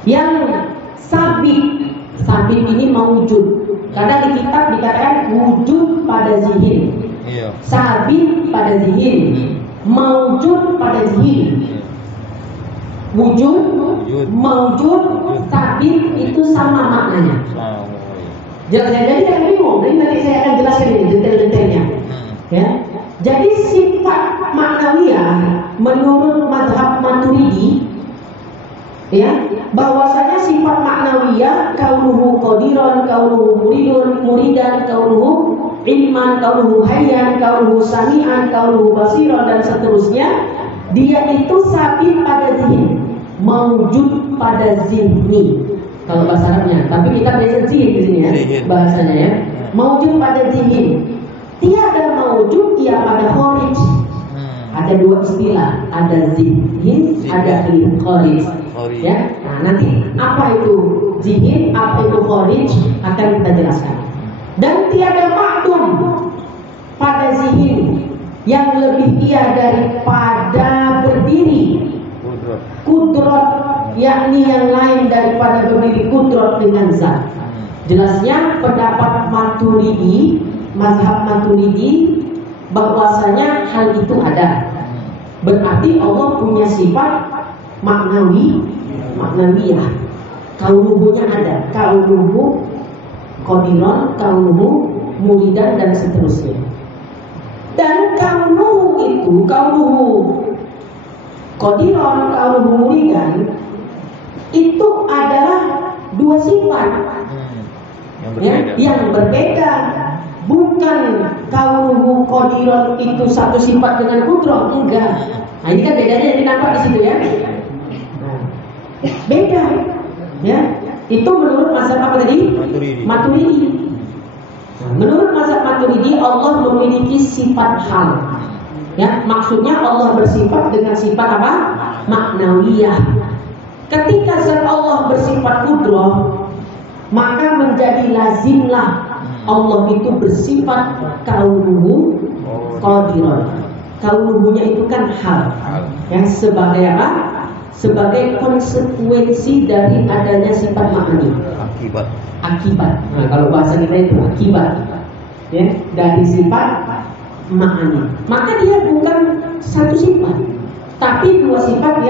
yang sabit ini mewujud. Kadang di kitab dikatakan wujud pada zihir. Sabit pada zihir. Maujud pada zihir. Wujud, maujud, sabit itu sama maknanya. Jelas ya? Jadi jangan bingung. Nanti saya akan jelaskan ini detail-detailnya. Ya. Jadi sifat maknawiyah menurut mazhab Maturidi, ya, bahwasanya sifat maknawiyah kaunuhu qadiran, kaunuhu muridan, kaunuhu ilman, kaunuhu hayyan, kaunuhu sami'an, kaunuhu basiran dan seterusnya, dia itu sabit pada zihni, maujud pada zihni. Kalau bahasa Arabnya, tapi kita biasa zihni di sini ya bahasanya ya. Maujud pada zihni. Tiada maujud ia pada kharij. Ada dua istilah, ada zihni, ada kharij. Ya. Nah, nanti apa itu zihni, apa itu kharij akan kita jelaskan. Dan tiada ma'dum pada zihni yang lebih ia daripada berdiri. Kudrat, yakni yang lain daripada berdiri kudrat dengan zat. Jelasnya pendapat Maturidi, mazhab Maturidi, bahwasanya hal itu ada. Berarti Allah punya sifat maknawiyah. Kaunuhunya ada, kaunuhu qadiran, kaunuhu muridan dan seterusnya. Dan kaunuhu itu, kaunuhu qadiran, kaunuhu muridan itu adalah dua sifat yang berbeda. Bukan kaunuhu qadiran itu satu sifat dengan qudrah, enggak. Nah, ini kan bedanya yang nampak di situ ya. Nah, beda. Ya. Itu menurut mazhab apa tadi? Maturidi. Nah, menurut mazhab Maturidi Allah memiliki sifat hal. Ya, maksudnya Allah bersifat dengan sifat apa? Maknawiyah. Ketika zat Allah bersifat qudrah, maka menjadi lazimlah Allah itu bersifat kaunuhu qadiran. Kaunuhunya itu kan hal. Yang sebagai apa? Sebagai konsekuensi dari adanya sifat makni. Akibat. Nah, kalau bahasa kita itu akibat. Ya, dari sifat makni. Maka dia bukan satu sifat, tapi dua sifat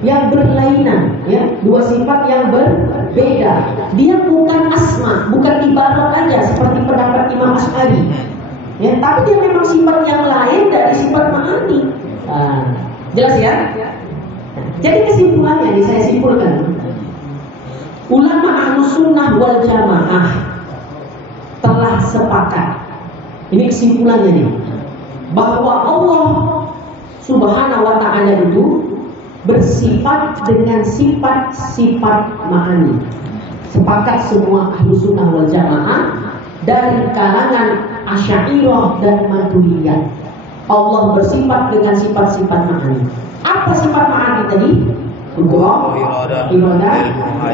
yang berlainan, ya, dua sifat yang berbeda. Dia bukan asma, bukan ibarat aja seperti pendapat Imam Asy'ari, ya, tapi dia memang sifat yang lain dari sifat ma'ani. Jelas ya? Jadi kesimpulannya ini saya simpulkan. Ulama Ahlus Sunnah wal Jamaah telah sepakat. Ini kesimpulannya nih, bahwa Allah Subhanahu wa ta'ala itu bersifat dengan sifat-sifat ma'ani. Sepakat semua ahlu sunnah wal jamaah dari kalangan Asy'ariyah dan Maturidiyah. Allah bersifat dengan sifat-sifat ma'ani. Apa sifat ma'ani tadi? Qudrah, iradah,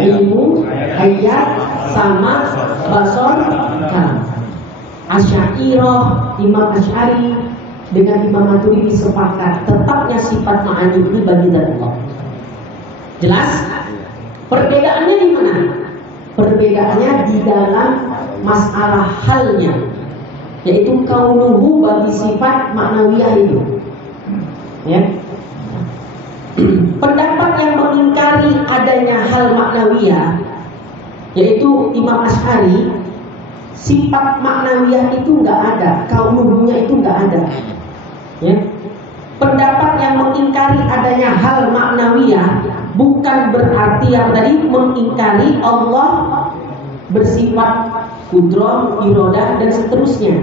ilmu, hayat, sama, basar, kalam. Asy'ariyah, Imam Asy'ari dengan Imam Maturidi sepakat tetapnya sifat ma'ani ini bagi zat Allah. Jelas? Perbedaannya di mana? Perbedaannya di dalam masalah halnya, yaitu kaunuhu bagi sifat maknawiyah itu. Ya. Pendapat yang mengingkari adanya hal maknawiyah, yaitu Imam Asy'ari, sifat maknawiyah itu nggak ada, kaunuhunya itu nggak ada. Ya. Pendapat yang mengingkari adanya hal maknawiyah bukan berarti yang tadi mengingkari Allah bersifat qudrah, iradah dan seterusnya.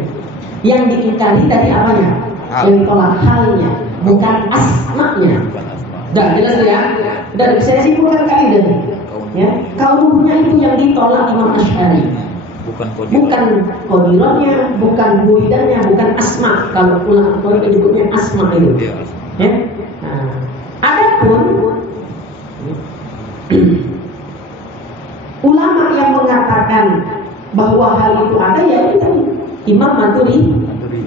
Yang diingkari tadi apanya? Yang ditolak halnya, bukan asma'nya. Dah jelas ya? Dan saya simpulkan kali ini. Ya, kaunuhnya itu yang ditolak Imam Asy'ari. Bukan qadirannya, bukan muridannya, bukan asma. Kalau ulama menyebutnya asma itu. Ya. Nah, adapun ulama yang mengatakan bahwa hal itu ada, ya itu tadi Imam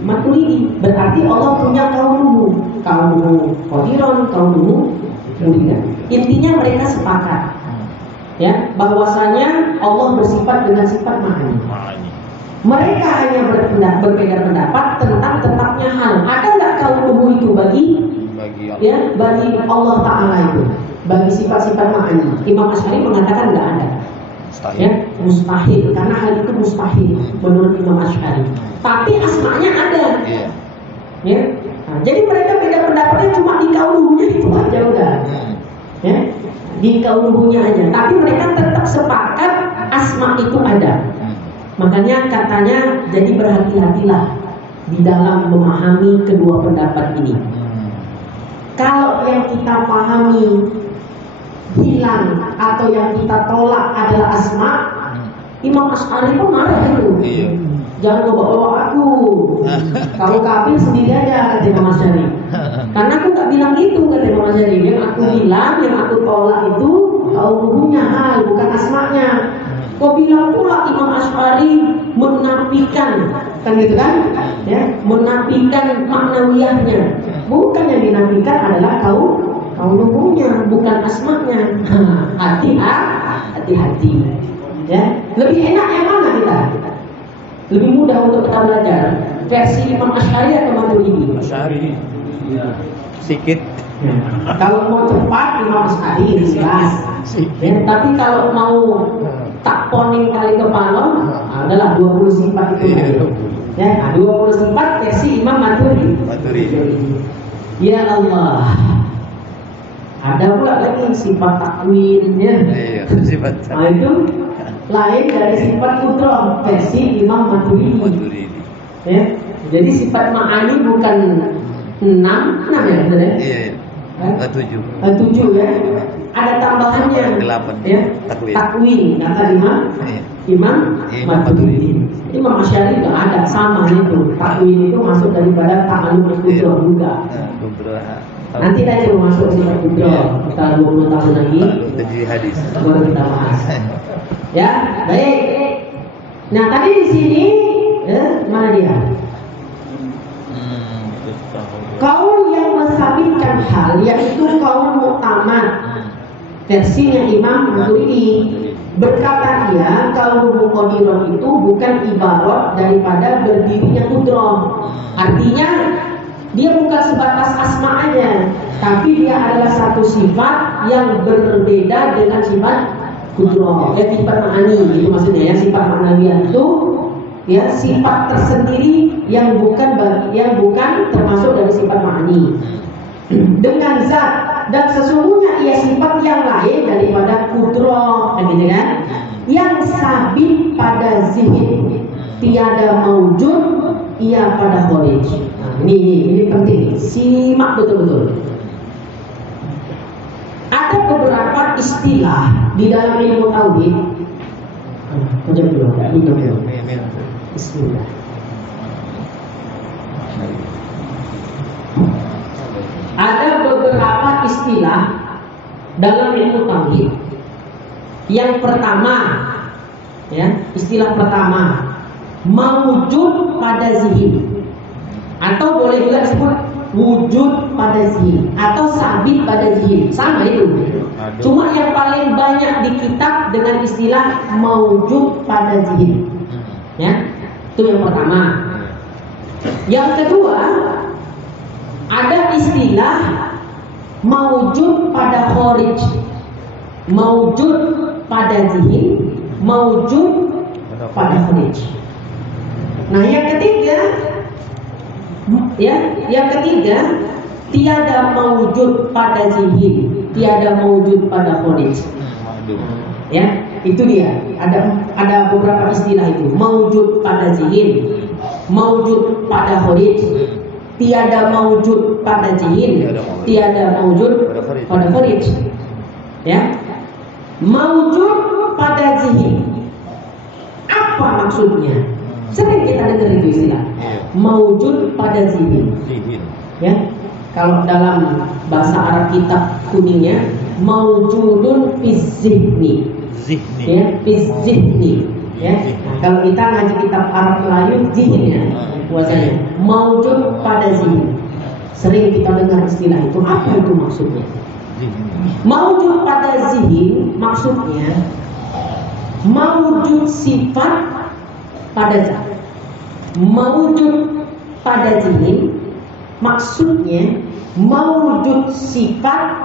Maturidi. Berarti Allah punya kaunuhu qadiran, kaunuhu muridan. Intinya mereka sepakat, ya, bahwasanya Allah bersifat dengan sifat ma'ani. Mereka hanya berbeda pendapat tentang tetapnya hal. Ada nggak uluhu itu bagi Allah. ya bagi Allah Ta'ala itu, bagi sifat-sifat ma'ani. Imam Asy'ari mengatakan nggak ada. Mustahil. Ya, mustahil, karena hal itu mustahil menurut Imam Asy'ari. Tapi asma'nya ada. Iya. Ya. Nah, jadi mereka beda pendapatnya cuma di kauluhunya itu aja udah. Ya. Di kauluhunya aja. Tapi mereka tetap sepakat asma itu ada. Makanya katanya jadi berhati-hatilah di dalam memahami kedua pendapat ini. Kalau yang kita pahami hilang atau yang kita tolak adalah asma, Imam Asy'ari pun marah itu. Iya. Jangan bawa aku, kamu kafir sendiri aja, kata Imam Asy'ari. Karena aku nggak bilang gitu, kata Imam Asy'ari. Yang aku bilang, yang aku tolak itu uluhunya hal, bukan asmanya. Kau bilang pula Imam Asy'ari menafikan, kan gitu kan? Ya, menafikan maknawiyahnya. Bukan yang dinafikan adalah kauluhunya, bukan asmanya. Hati-hati. Ya, lebih enak yang mana kita? Lebih mudah untuk kita belajar versi Imam Asy'ari atau Maturidi? Asy'ari. Sedikit. Kalau mau cepat Imam Asy'ari jelas. Ya, tapi kalau mau tak poning kali kepala adalah 20 sifat itu. Ya, 20 sifat versi Imam Maturidi. Ya Allah. Ada pula lagi sifat takwinnya. Iya, sifat. Nah, itu lain dari sifat kudrah versi Imam Maturidi. Ya, jadi sifat ma'ani bukan 6 ya, benar ya? Iya. 7. 7 ya. Ada tambahannya 8 ya. Takwin kata Imam Maturidi. Imam Asy'ari nggak ada, sama itu. Takwin itu masuk daripada ta'allum kudrah juga. Nanti aja masuk sifat kudrah. Kita 20 tahun lagi. Jadi hadis. Baru kita bahas. Ya, baik. Nah, tadi di sini mana dia? Kaul yang mensabitkan hal, yaitu kaul muktamad versinya Imam Maturidi. Berkata dia, kaul muqaddirah itu bukan ibarat daripada berdirinya kudrah. Artinya dia bukan sebatas asma aja, tapi dia adalah satu sifat yang berbeda dengan sifat kudrah. Ya, sifat ma'ani itu maksudnya ya, sifat ma'nawiyah itu ya sifat tersendiri yang bukan termasuk dari sifat ma'ani. Dengan zat dan sesungguhnya ia sifat yang lain daripada kudrah, gitu kan? Yang sabit pada zihin, tiada maujud ia pada kharij. Nah, ini penting, simak betul-betul. Ada beberapa istilah di dalam ilmu tauhid. Kejap dulu, Bismillah. Ada beberapa istilah dalam ilmu tauhid. Yang pertama, ya, istilah pertama, mawujud pada zihin, atau boleh juga disebut wujud pada zihin atau sabit pada zihin, sama itu. Cuma yang paling banyak di kitab dengan istilah mawujud pada zihin. Ya, itu yang pertama. Yang kedua, ada istilah mawujud pada kharij, mawujud pada zihin, mawujud pada kharij. Nah, yang ketiga, tiada mawujud pada zihin, tiada mawujud pada kharij. Ya, itu dia. Ada beberapa istilah itu. Mawujud pada zihin, mawujud pada kharij, tiada mawujud pada zihin, tiada mawujud pada kharij. Ya. Mawujud pada zihin. Apa maksudnya? Sering kita dengar itu istilah. Mawujud pada zihin. Ya. Kalau dalam bahasa Arab kitab kuningnya mawjudun fi zihni. Ya, fi zihni. Ya. Nah, kalau kita ngaji kitab Arab Melayu zihinnya bahwasanya mawjud pada zihin. Sering kita dengar istilah itu. Apa itu maksudnya? Mawjud pada zihin maksudnya mawjud sifat pada zat. Mawjud pada zihin maksudnya mawujud sifat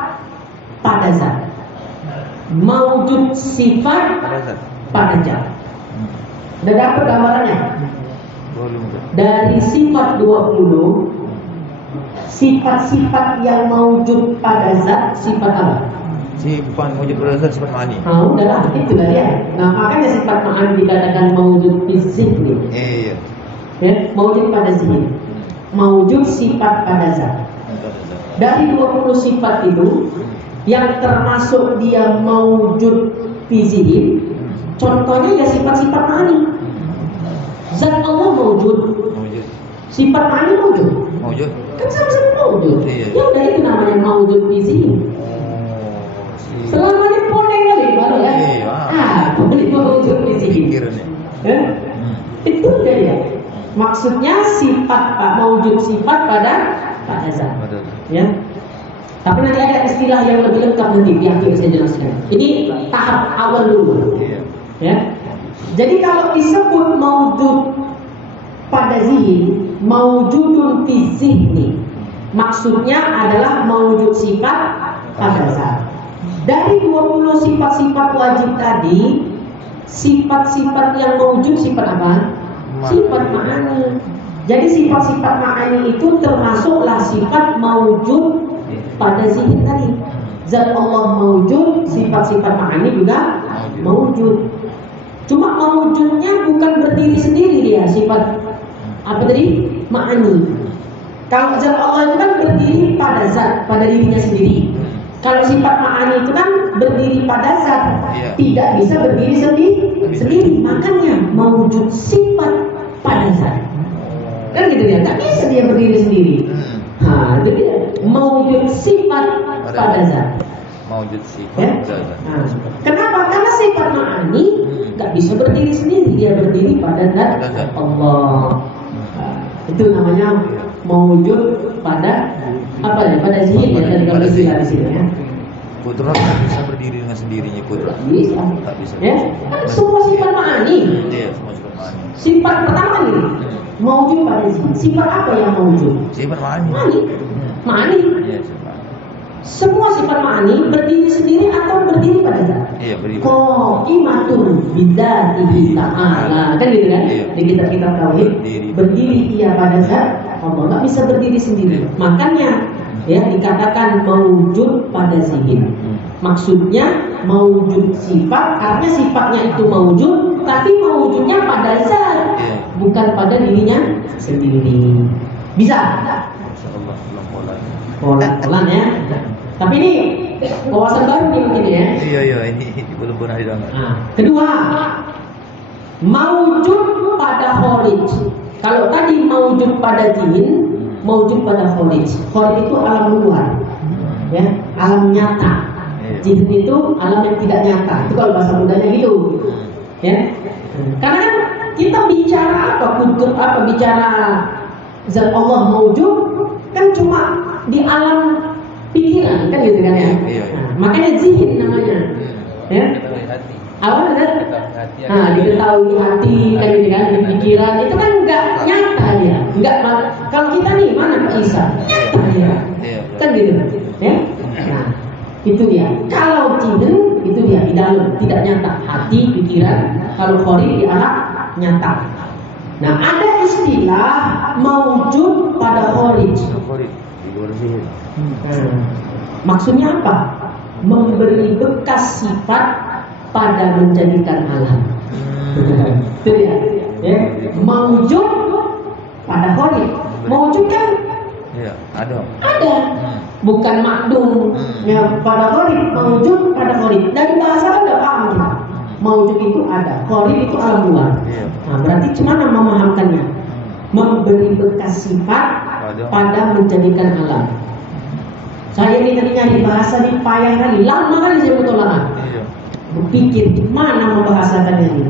pada zat. Mawujud sifat pada zat. Udah dapat gambarannya? Dari sifat 20, sifat-sifat yang mawujud pada zat, sifat apa? Sifat mawujud pada zat, sifat ma'ani. Udahlah, itulah ya. Nah, makanya sifat ma'ani dikatakan mawujud fisik nih. Iya. Ya, mawujud pada zihni. Mawujud sifat pada zat. Dari 20 sifat itu, yang termasuk dia mawujud fisik, contohnya ya sifat-sifat ma'ani. Zat Allah mawujud, sifat ma'ani mawujud. Kan sama-sama mawujud. Ya udah, itu namanya mawujud fisik. Selama ini poleng kali baru ya. Boleh mawujud fisik. Ya? Itu udah ya. Maksudnya sifat mawujud sifat pada zat. Ya. Tapi nanti ada istilah yang lebih lengkap nanti di akhir saya jelaskan. Ini tahap awal dulu. Ya. Jadi kalau disebut mawujud pada zihin, mawujudun fi zihni, maksudnya adalah mawujud sifat pada zat. Dari 20 sifat-sifat wajib tadi, sifat-sifat yang mawujud sifat apa? Sifat ma'ani. Jadi sifat-sifat ma'ani itu termasuklah sifat mawujud pada zihin tadi. Zat Allah mawujud, sifat-sifat ma'ani juga mawujud. Cuma mawujudnya bukan berdiri sendiri dia, sifat apa tadi? Ma'ani. Kalau zat Allah itu kan berdiri pada zat, pada dirinya sendiri. Kalau sifat ma'ani itu kan berdiri pada zat, tidak bisa berdiri sendiri. Makanya mawujud sifat pada zat. Kan gitu ya, tak bisa dia berdiri sendiri. Itu dia mawujud sifat pada zat. Mawujud sifat pada zat. Kenapa? Karena sifat ma'ani nggak bisa berdiri sendiri, dia berdiri pada zat Allah. Itu namanya mawujud pada apa ya? Pada zihin ya, dari kalau istilah di sini ya. Putra tak bisa berdiri dengan sendirinya, putra. Bisa. Tak bisa. Ya, semua sifat ma'ani. Iya, semua sifat ma'ani. Sifat pertama ini mawujud pada zihin. Sifat apa yang mawujud? Sifat ma'ani. Ma'ani. Iya, sifat. Semua sifat ma'ani berdiri sendiri atau berdiri pada zat? Iya, berdiri. Qaimatun bidzatihi ta'ala. Kan gitu kan? Iya. Di kitab-kitab tauhid, berdiri ia pada zat Allah, nggak bisa berdiri sendiri. Makanya ya dikatakan mawujud pada zihin. Maksudnya mawujud sifat, artinya sifatnya itu mawujud, tapi mawujudnya pada zat, bukan pada dirinya sendiri. Bisa? Pelan-pelan ya. Tapi ini wawasan baru nih mungkin ya. Iya, ini benar-benar hilang. Kedua, mawujud pada kharij. Kalau tadi mawujud pada zihin, mawujud pada kharij. Kharij itu alam luar, ya, alam nyata. Zihin itu alam yang tidak nyata. Itu kalau bahasa mudanya gitu, ya. Karena kan kita bicara apa? Bicara zat Allah mawujud kan cuma di alam pikiran, kan gitu kan ya. Makanya zihin namanya, ya. Awal kan? Diketahui hati, kan gitu kan, di pikiran itu kan nggak nyata dia, nggak. Kalau kita nih mana kisah nyata dia, kan gitu, ya. Nah, itu dia. Kalau zihin itu dia di dalam, tidak nyata, hati, pikiran. Kalau kharij di alam nyata. Nah, ada istilah mawujud pada kharij. Maksudnya apa? Memberi bekas sifat pada menjadikan alam. Itu dia. Ya. Mawujud pada kharij. Mawujud kan? Iya, ada. Bukan makdum. Ya, pada kharij, mawujud pada kharij. Dari bahasa kan udah paham kita. Mawujud itu ada, kharij itu alam luar. Nah, berarti gimana memahamkannya? Memberi bekas sifat pada menjadikan alam. Saya ini tadi nyari bahasa di payah kali, lama kali saya bertolak. Berpikir gimana membahasakannya ini.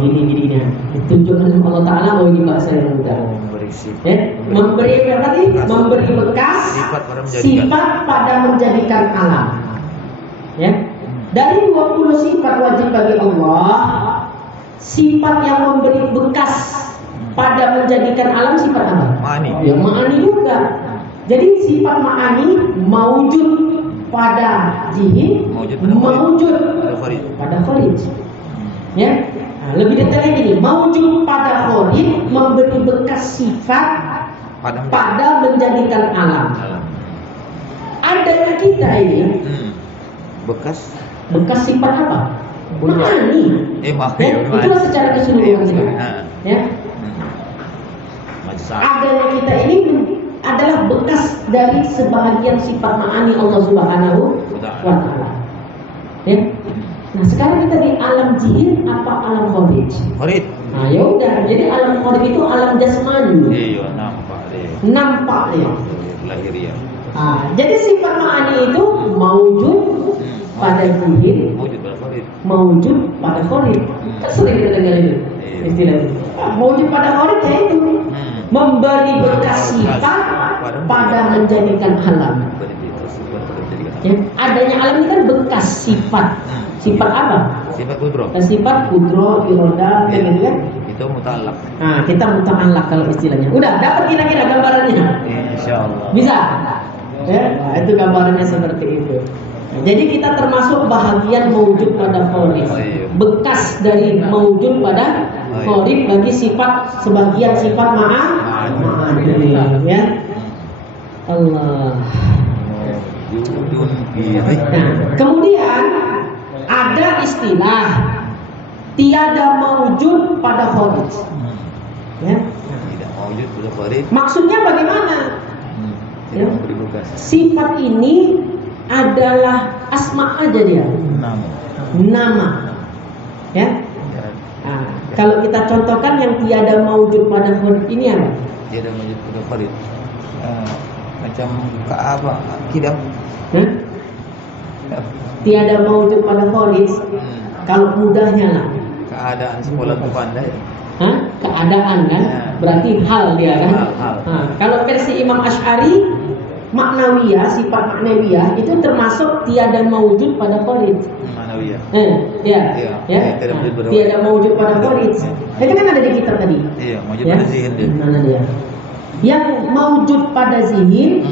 Gini. Ditunjukkan oleh Allah Taala bahwa ini bahasa yang mudah. Memberi bekas sifat pada menjadikan alam. Ya. Dari 20 sifat wajib bagi Allah, sifat yang memberi bekas pada menjadikan alam sifat apa? Ma'ani. Ya, ma'ani juga. Jadi sifat ma'ani mawujud pada zihir, mawujud pada kharij. Ya. Nah, lebih detailnya gini, mawujud pada kharij memberi bekas sifat pada menjadikan alam. Adanya kita ini bekas sifat apa? Ma'ani. Itulah secara keseluruhan kita. Ya. Adanya kita ini adalah bekas dari sebahagian sifat ma'ani Allah Subhanahu wa ta'ala. Ya. Nah, sekarang kita di alam zihir apa alam kharij? Kharij. Nah, ya udah. Jadi alam kharij itu alam jasmani. Iya, Nampak dia. Lahiriah. Ah, jadi sifat ma'ani itu mawujud pada zihir, mawujud pada kharij. Kan sering kita dengar itu istilah itu. Mawujud pada kharij ya itu memberi bekas sifat pada menjadikan alam. Ya, adanya alam ini kan bekas sifat. Sifat apa? Sifat kudro. Sifat kudro, iroda, gitu kan? Itu muta'allaq. Nah, kita muta'allaq kalau istilahnya. Udah dapat kira-kira gambarannya? Insyaallah. Bisa? Ya, nah, itu gambarannya seperti itu. Nah, jadi kita termasuk bahagian mewujud pada kharij. Bekas dari mewujud pada kharij bagi sifat sebagian sifat ma'ani. Ya. Allah. Nah, kemudian ada istilah tiada mewujud pada kharij. Ya. Tidak mewujud pada kharij. Maksudnya bagaimana? Ya. Sifat ini adalah asma aja dia. Nama. Ya. Nah, kalau kita contohkan yang tiada mewujud pada kharij ini apa? Tiada mewujud pada kharij. Macam Ka'bah, kidam. Tiada mewujud pada kharij. Kalau mudahnya lah. Keadaan sekolah itu pandai. Keadaan kan? Berarti hal dia kan? Hal. Nah, kalau versi Imam Asy'ari maknawiyah, sifat maknawiyah itu termasuk tiada mewujud pada kharij. Maknawiyah. Tiada mewujud pada kharij. Itu kan ada di kitab tadi. Iya, mewujud pada zihir dia. Mana dia? Yang mewujud pada zihir,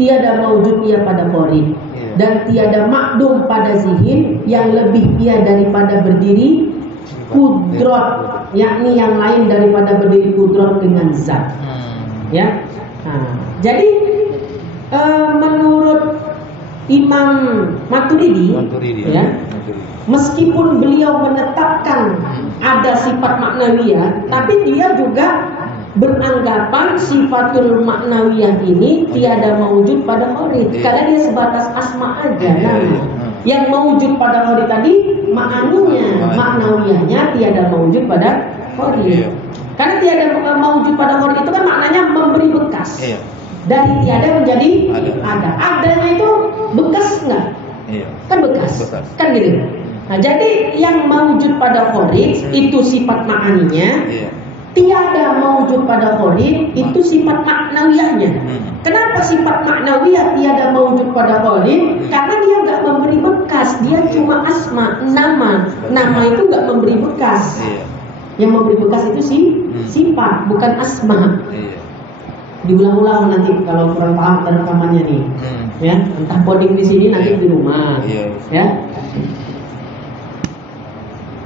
tiada mewujud ia pada kharij. Dan tiada makdum pada zihir yang lebih ia daripada berdiri kudrat, yakni yang lain daripada berdiri kudrat dengan zat. Ya. Nah, jadi menurut Imam Maturidi, ya, meskipun beliau menetapkan ada sifat maknawiyah, tapi dia juga beranggapan sifatul maknawiyah ini tiada mewujud pada kharij. Karena dia sebatas asma aja. Yang mewujud pada kharij tadi maknanya, maknawiyahnya tiada mewujud pada kharij. Karena tiada mewujud pada kharij itu kan maknanya memberi bekas. Dari tiada menjadi ada. Adanya itu bekas enggak? Kan bekas. Kan gitu. Nah, jadi yang mewujud pada kharij itu sifat maknanya. Tiada mewujud pada kharij itu sifat maknawiyahnya. Kenapa sifat maknawiyah tiada mewujud pada kharij? Karena dia enggak memberi bekas, dia cuma asma, nama. Nama itu enggak memberi bekas. Yang memberi bekas itu sifat, bukan asma. Diulang-ulang nanti kalau kurang paham dan rekamannya nih. Ya, entah coding di sini nanti di rumah. Ya.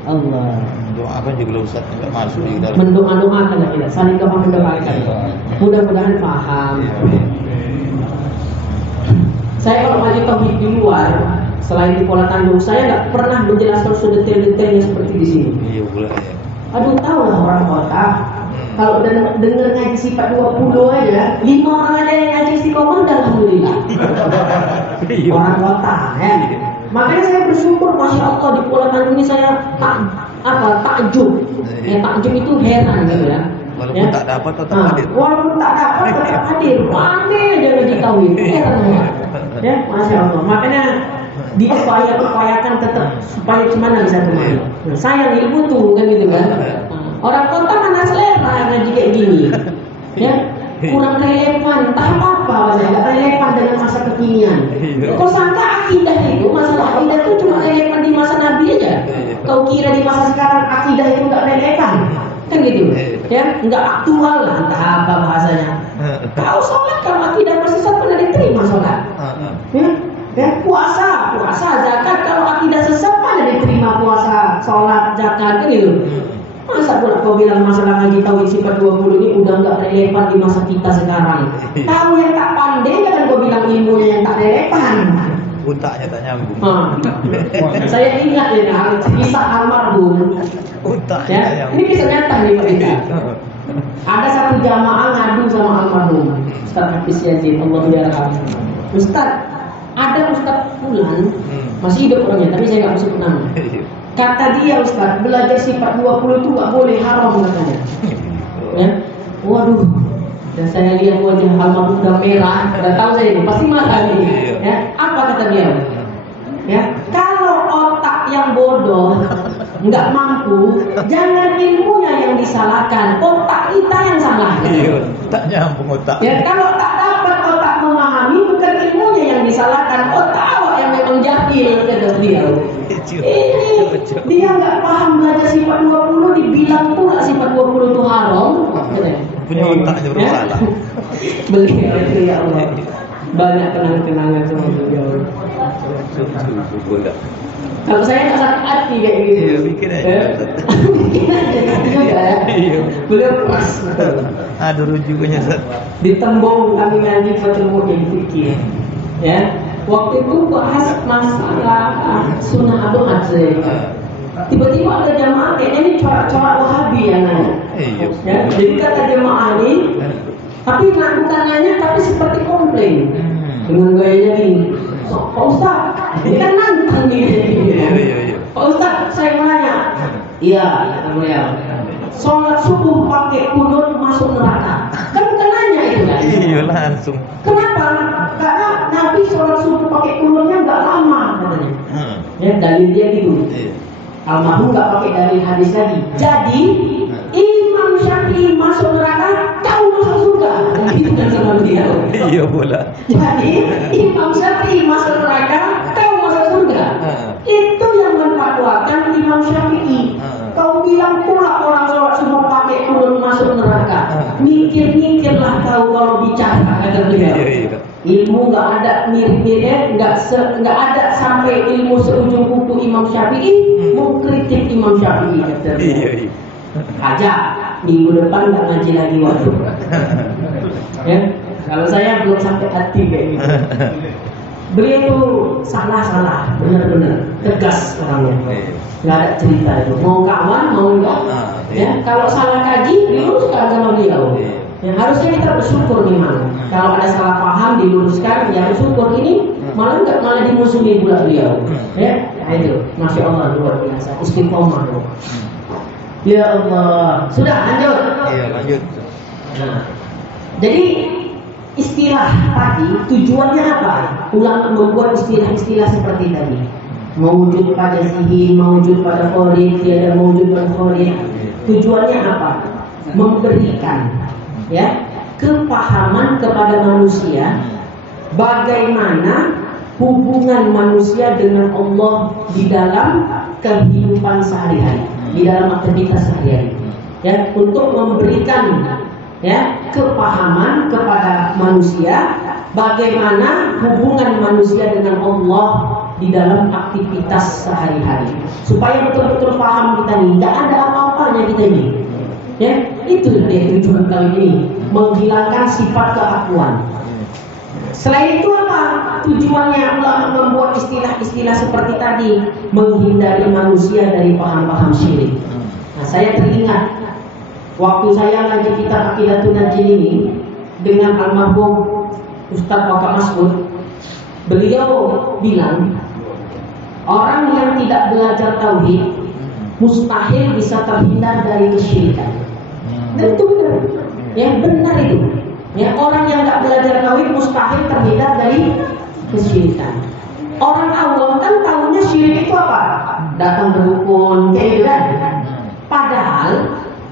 Allah. Doakan juga Ustaz enggak masuk di dalam. Mendoa-doakan lah kita, saling doa mendoakan. Mudah-mudahan paham. Saya kalau ngaji tauhid di luar, selain di Kuala Tanjung, saya nggak pernah menjelaskan sedetail-detailnya seperti di sini. Iya, boleh ya. Aduh, tahu lah orang kota. Kalau udah dengar ngaji sifat 20 aja, 5 orang aja yang ngaji istiqomah, alhamdulillah. Orang kota, ya. Makanya saya bersyukur, masya Allah di Kuala Tanjung ini saya takjub. Takjub itu heran gitu ya. Walaupun tak dapat tetap hadir. Walaupun tak dapat tetap hadir. Pandai aja ngaji tauhid. Heran ya, masya Allah. Makanya diupayakan tetap supaya gimana bisa kembali. Nah, sayang ilmu tuh kan gitu kan. Orang kota mana selera ngaji kayak gini. Ya. Kurang relevan, entah apa nggak relevan dengan masa kekinian. Kau sangka akidah itu, masalah akidah itu cuma relevan di masa Nabi aja. Kau kira di masa sekarang akidah itu nggak relevan, kan gitu? Ya, nggak aktual lah, entah apa bahasanya. Kalau sholat, kalau akidah masih sesat mana diterima sholat? Puasa, zakat, kalau akidah sesat mana diterima puasa, sholat, zakat, kan gitu. Masa pula kau bilang masalah ngaji tauhid sifat 20 ini udah nggak relevan di masa kita sekarang? Tahu yang tak pandai kan kau bilang ilmunya yang tak relevan. Untaknya tak nyambung. Saya ingat ya kisah almarhum. Ya, ini kisah nyata nih Pak Ita. Ada satu jamaah ngadu sama almarhum Ustaz Hafiz Yazid, Allah yarhamhu. Ustaz, ada Ustaz Fulan masih hidup orangnya, tapi saya nggak bisa sebut nama. Kata dia Ustaz, belajar sifat 20 itu nggak boleh, haram katanya. Ya, waduh. Dan saya lihat wajah almarhum udah merah, udah tahu saya ini pasti marah nih. Ya, apa kata dia? Ya, kalau otak yang bodoh nggak mampu, jangan ilmunya yang disalahkan, otak kita yang salah. Iya, tak nyambung otak. Ya, kalau tak dapat otak memahami, bukan ilmunya yang disalahkan, otak awak yang memang jahil, kata beliau. Ini dia nggak paham belajar sifat 20, dibilang pula sifat 20 itu haram. Punya otaknya bersalah. Beliau itu ya Allah, banyak kenangan-kenangan sama beliau. Kalau saya nggak sakit hati kayak gitu. Iya, bikin aja. Bikin aja juga ya. Beliau pas. Ada rujukannya Ustaz. Di Tembong kami ngaji ketemu yang fikih. Ya, waktu itu bahas masalah sunnah doa saja. Tiba-tiba ada jamaah kayaknya ini corak-corak Wahabi yang nanya. Ya, jadi kata jamaah ini, tapi bukan nanya, tapi seperti komplain dengan gayanya gini. Pak Ustaz, ini kan nantang nih. Pak Ustaz, saya mau nanya. Iya, kata beliau. Sholat subuh pakai kunut masuk neraka. Kan bukan nanya itu kan? Iya langsung. Kenapa? Karena Nabi sholat subuh pakai kunutnya nggak lama katanya. Ya, dalil dia gitu. Almarhum nggak pakai dalil hadis lagi. Jadi Imam Syafi'i masuk neraka, kau masuk surga. Itu kan sama beliau. Iya pula. Jadi Imam Syafi'i masuk neraka, kau masuk surga. Itu yang menfatwakan Imam Syafi'i. Kau bilang pula orang sholat subuh pakai kunut masuk neraka. Mikir-mikirlah kau kalau bicara, kata beliau. Ilmu nggak ada mirip-mirip, nggak ada sampai ilmu seujung kuku Imam Syafi'i mengkritik Imam Syafi'i. Kata beliau. Aja minggu depan nggak ngaji lagi waktu. Ya, kalau saya belum sampai hati kayak gitu. Beliau itu salah, benar-benar tegas orangnya. Nggak ada cerita itu. Mau kawan, mau enggak. Ya, kalau salah kaji, diluruskan sama beliau. Ya, harusnya kita bersyukur memang. Kalau ada salah paham, diluruskan. Ya bersyukur ini malah dimusuhi pula beliau. Ya, nah itu, masya Allah luar biasa. Istiqomah. Ya Allah. Sudah lanjut. Iya lanjut. Nah, jadi istilah tadi tujuannya apa? Ulama membuat istilah-istilah seperti tadi. Mewujud pada sihir, mewujud pada khorid, tiada mewujud pada khorid. Tujuannya apa? Memberikan ya kepahaman kepada manusia bagaimana hubungan manusia dengan Allah di dalam kehidupan sehari-hari, di dalam aktivitas sehari-hari. Ya, untuk memberikan ya kepahaman kepada manusia bagaimana hubungan manusia dengan Allah di dalam aktivitas sehari-hari, supaya betul-betul paham kita nih, tidak ada apa-apanya kita ini. Ya, itu dia tujuan kali ini, menghilangkan sifat keakuan. Selain itu apa? Tujuannya ulama membuat istilah-istilah seperti tadi, menghindari manusia dari paham-paham syirik. Nah, saya teringat waktu saya ngaji kitab Aqidatun Najin ini dengan almarhum Ustaz Waka Mas'ud, beliau bilang orang yang tidak belajar tauhid mustahil bisa terhindar dari kesyirikan. Dan itu benar, ya benar itu. Ya, orang yang nggak belajar tauhid mustahil terhindar dari kesyirikan. Orang awam kan tahunya syirik itu apa? Datang berrukun, kayak gitu kan? Padahal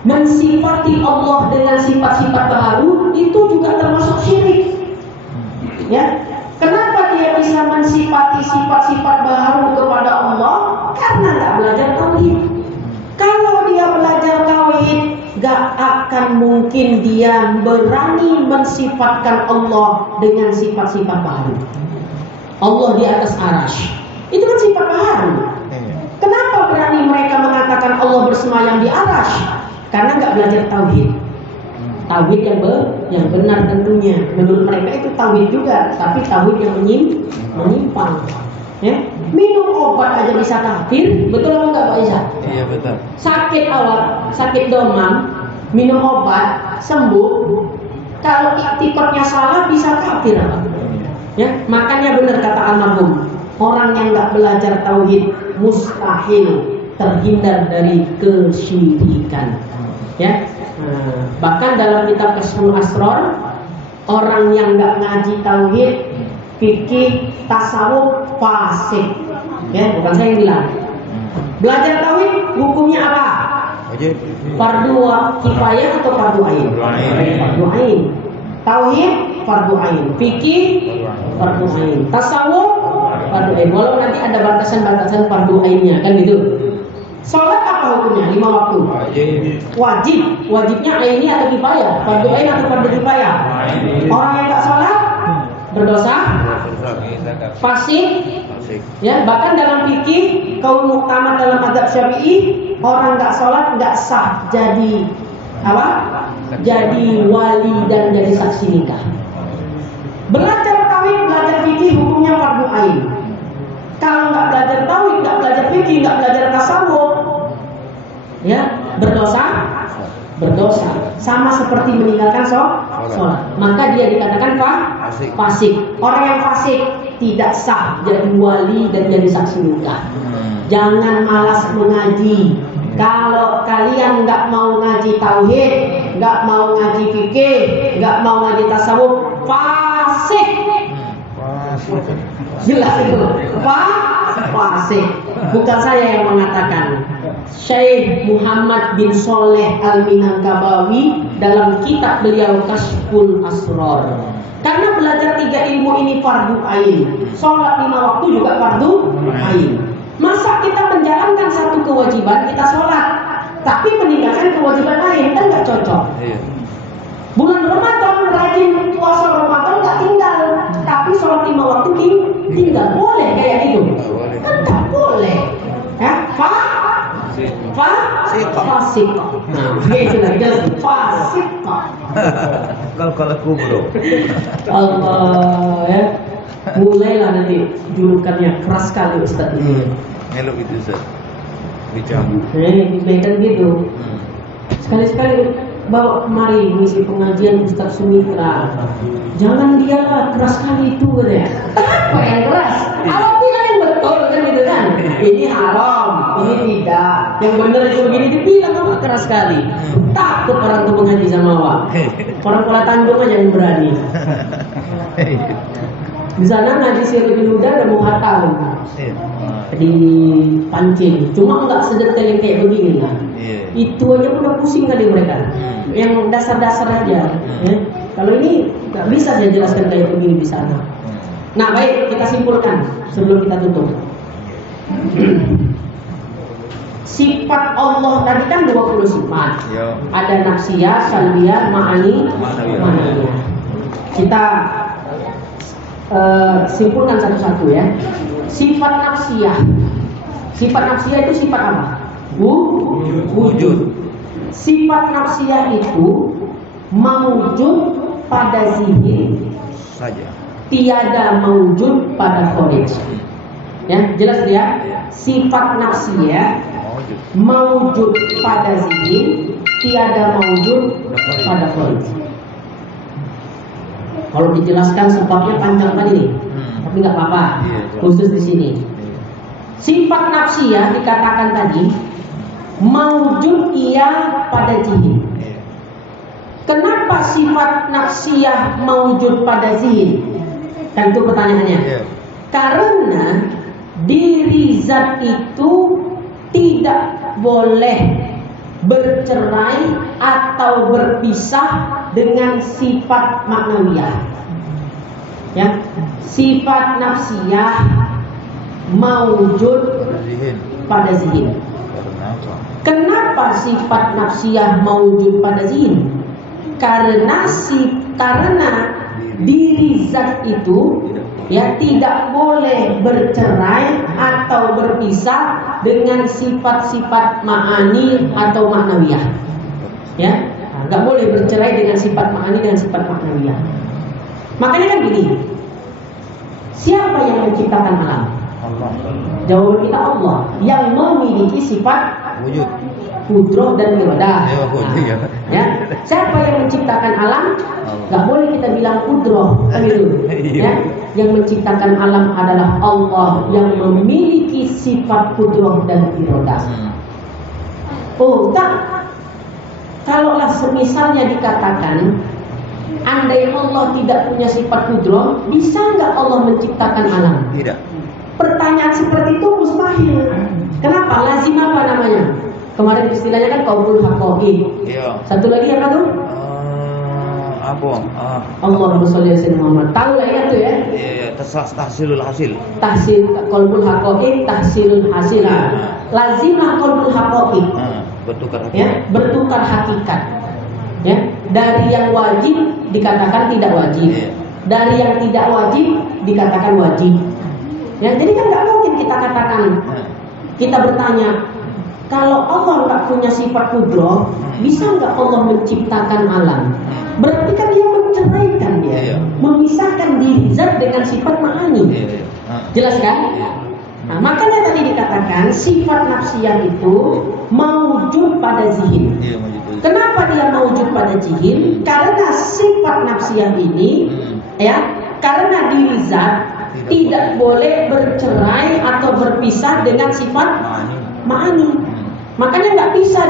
mensifati Allah dengan sifat-sifat baru itu juga termasuk syirik. Ya, kenapa dia bisa mensifati sifat-sifat baru kepada Allah? Karena nggak belajar tauhid. Kalau dia belajar tauhid, gak akan mungkin dia berani mensifatkan Allah dengan sifat-sifat baru. Allah di atas arasy, itu kan sifat baru. Kenapa berani mereka mengatakan Allah bersemayam di arasy? Karena nggak belajar tauhid. Tauhid yang benar tentunya. Menurut mereka itu tauhid juga, tapi tauhid yang menyimpang. Ya? Minum obat aja bisa kafir, betul apa enggak Pak Isa? Iya betul. Sakit awal, sakit demam, minum obat sembuh. Kalau iktikadnya salah bisa kafir apa? Ya, makanya benar kata almarhum, orang yang nggak belajar tauhid mustahil terhindar dari kesyirikan. Ya, bahkan dalam kitab Kasyful Asrar, orang yang nggak ngaji tauhid, fikih, tasawuf, fasik. Ya, bukan saya yang bilang. Belajar tauhid hukumnya apa? Fardu kifayah atau fardu ain? Fardu ain. Tauhid fardu ain, fikih fardu ain, tasawuf fardu ain. Walau nanti ada batasan-batasan fardu ainnya, kan gitu. Salat apa hukumnya? 5 waktu. Wajib. Wajibnya aini atau kifayah? Fardu ain atau fardu kifayah? Orang yang enggak salat berdosa, fasik. Ya, bahkan dalam fikih kaum muktamad dalam mazhab Syafi'i, orang enggak salat enggak sah jadi apa? Jadi wali dan jadi saksi nikah. Belajar tauhid, belajar fikih hukumnya fardu ain. Kalau nggak belajar tauhid, nggak belajar fikih, nggak belajar tasawuf, ya berdosa. Sama seperti meninggalkan sholat. Maka dia dikatakan fasik. Orang yang fasik tidak sah jadi wali dan jadi saksi nikah. Jangan malas mengaji. Kalau kalian nggak mau ngaji tauhid, nggak mau ngaji fikih, nggak mau ngaji tasawuf, fasik. Jelas itu, fasik. Bukan saya yang mengatakan. Syekh Muhammad bin Shalih Al-Minangkabawi dalam kitab beliau Kasyful Asrar. Karena belajar 3 ilmu ini fardu ain, sholat 5 waktu juga fardu ain. Masa kita menjalankan satu kewajiban, kita sholat, tapi meninggalkan kewajiban lain, kan nggak cocok. Bulan Ramadan rajin puasa Ramadan nggak tinggal, tapi sholat 5 waktu tinggal, boleh kayak gitu? Kan nggak boleh. Ya, fasik. Nah, itu lagi jelas fasik. Kalau kubro. Allah ya. Mulailah nanti julukannya keras sekali Ustaz ini. Ngelok itu Ustaz. Dicambuk. Kan gitu. Sekali-sekali bawa kemari ngisi pengajian Ustaz Sumitra. Jangan dia lah keras sekali itu ya. Apa yang keras? Kalau bilang yang betul kan gitu kan. Ini haram, ini tidak. Yang benar itu begini dibilang apa keras sekali. Takut orang tuh mengaji sama awak. Orang Kuala Tanjung aja yang berani. Di sana ngaji Sirrul Huda dan Muhatam di Pancing. Cuma nggak sedetail yang kayak begini lah. Itu aja udah pusing kali mereka. Yang dasar-dasar aja. Ya. Kalau ini nggak bisa saya jelaskan kayak begini di sana. Nah baik, kita simpulkan sebelum kita tutup. Sifat Allah tadi kan 20 sifat. Ada nafsiyah, salbiyah, ma'ani, maniyah. Kita simpulkan satu-satu ya. Sifat nafsiyah. Sifat nafsiyah itu sifat apa? Wujud. Sifat nafsiyah itu mawujud pada zihir Saja. Tiada mawujud pada kharij. Ya, jelas dia. Sifat nafsiyah mawujud pada zihir, tiada mawujud pada kharij. Kalau dijelaskan sebabnya panjang tadi nih, tapi nggak apa-apa, khusus di sini. Sifat nafsiyah dikatakan tadi mawujud ia pada zihir. Kenapa sifat nafsiyah mawujud pada zihir? Kan itu pertanyaannya. Karena diri zat itu tidak boleh bercerai atau berpisah dengan sifat maknawiyah. Ya, sifat nafsiyah mawujud pada zihir. Kenapa sifat nafsiyah mawujud pada zihir? karena diri zat itu ya tidak boleh bercerai atau berpisah dengan sifat-sifat ma'ani atau maknawiyah. Ya, nggak boleh bercerai dengan sifat ma'ani dan sifat maknawiyah. Makanya kan gini, siapa yang menciptakan alam? Allah. Jawaban kita Allah yang memiliki sifat Wujud. kudroh dan iradah. Ya, siapa yang menciptakan alam? Gak boleh kita bilang kudroh, kan gitu. Ya, yang menciptakan alam adalah Allah yang memiliki sifat kudroh dan iradah. Oh, tak. Kalaulah semisalnya dikatakan, andai Allah tidak punya sifat kudroh, bisa nggak Allah menciptakan alam? Tidak. Pertanyaan seperti itu mustahil. Kenapa? Lazim apa namanya? Kemarin istilahnya kan qaulul haqqi. Iya. Satu lagi apa tuh? Apa? Allahumma sholli ala sayyidina Muhammad. Tahu lah ya tuh ya? Iya, tahsilul hasil. Tahsil qaulul haqqi, tahsilul hasil. Lazimah qaulul haqqi. Bertukar hakikat. Ya, bertukar hakikat. Ya, dari yang wajib dikatakan tidak wajib. Iya. Dari yang tidak wajib dikatakan wajib. Ya, jadi kan nggak mungkin kita katakan. Kita bertanya, kalau Allah nggak punya sifat kudroh, bisa nggak Allah menciptakan alam? Berarti kan dia menceraikan dia, memisahkan diri zat dengan sifat ma'ani. Jelas kan? Nah, makanya tadi dikatakan sifat nafsiyah itu mawujud pada zihin. Kenapa dia mawujud pada zihin? Karena sifat nafsiyah ini, ya, karena diri zat tidak boleh bercerai atau berpisah dengan sifat ma'ani. Makanya nggak bisa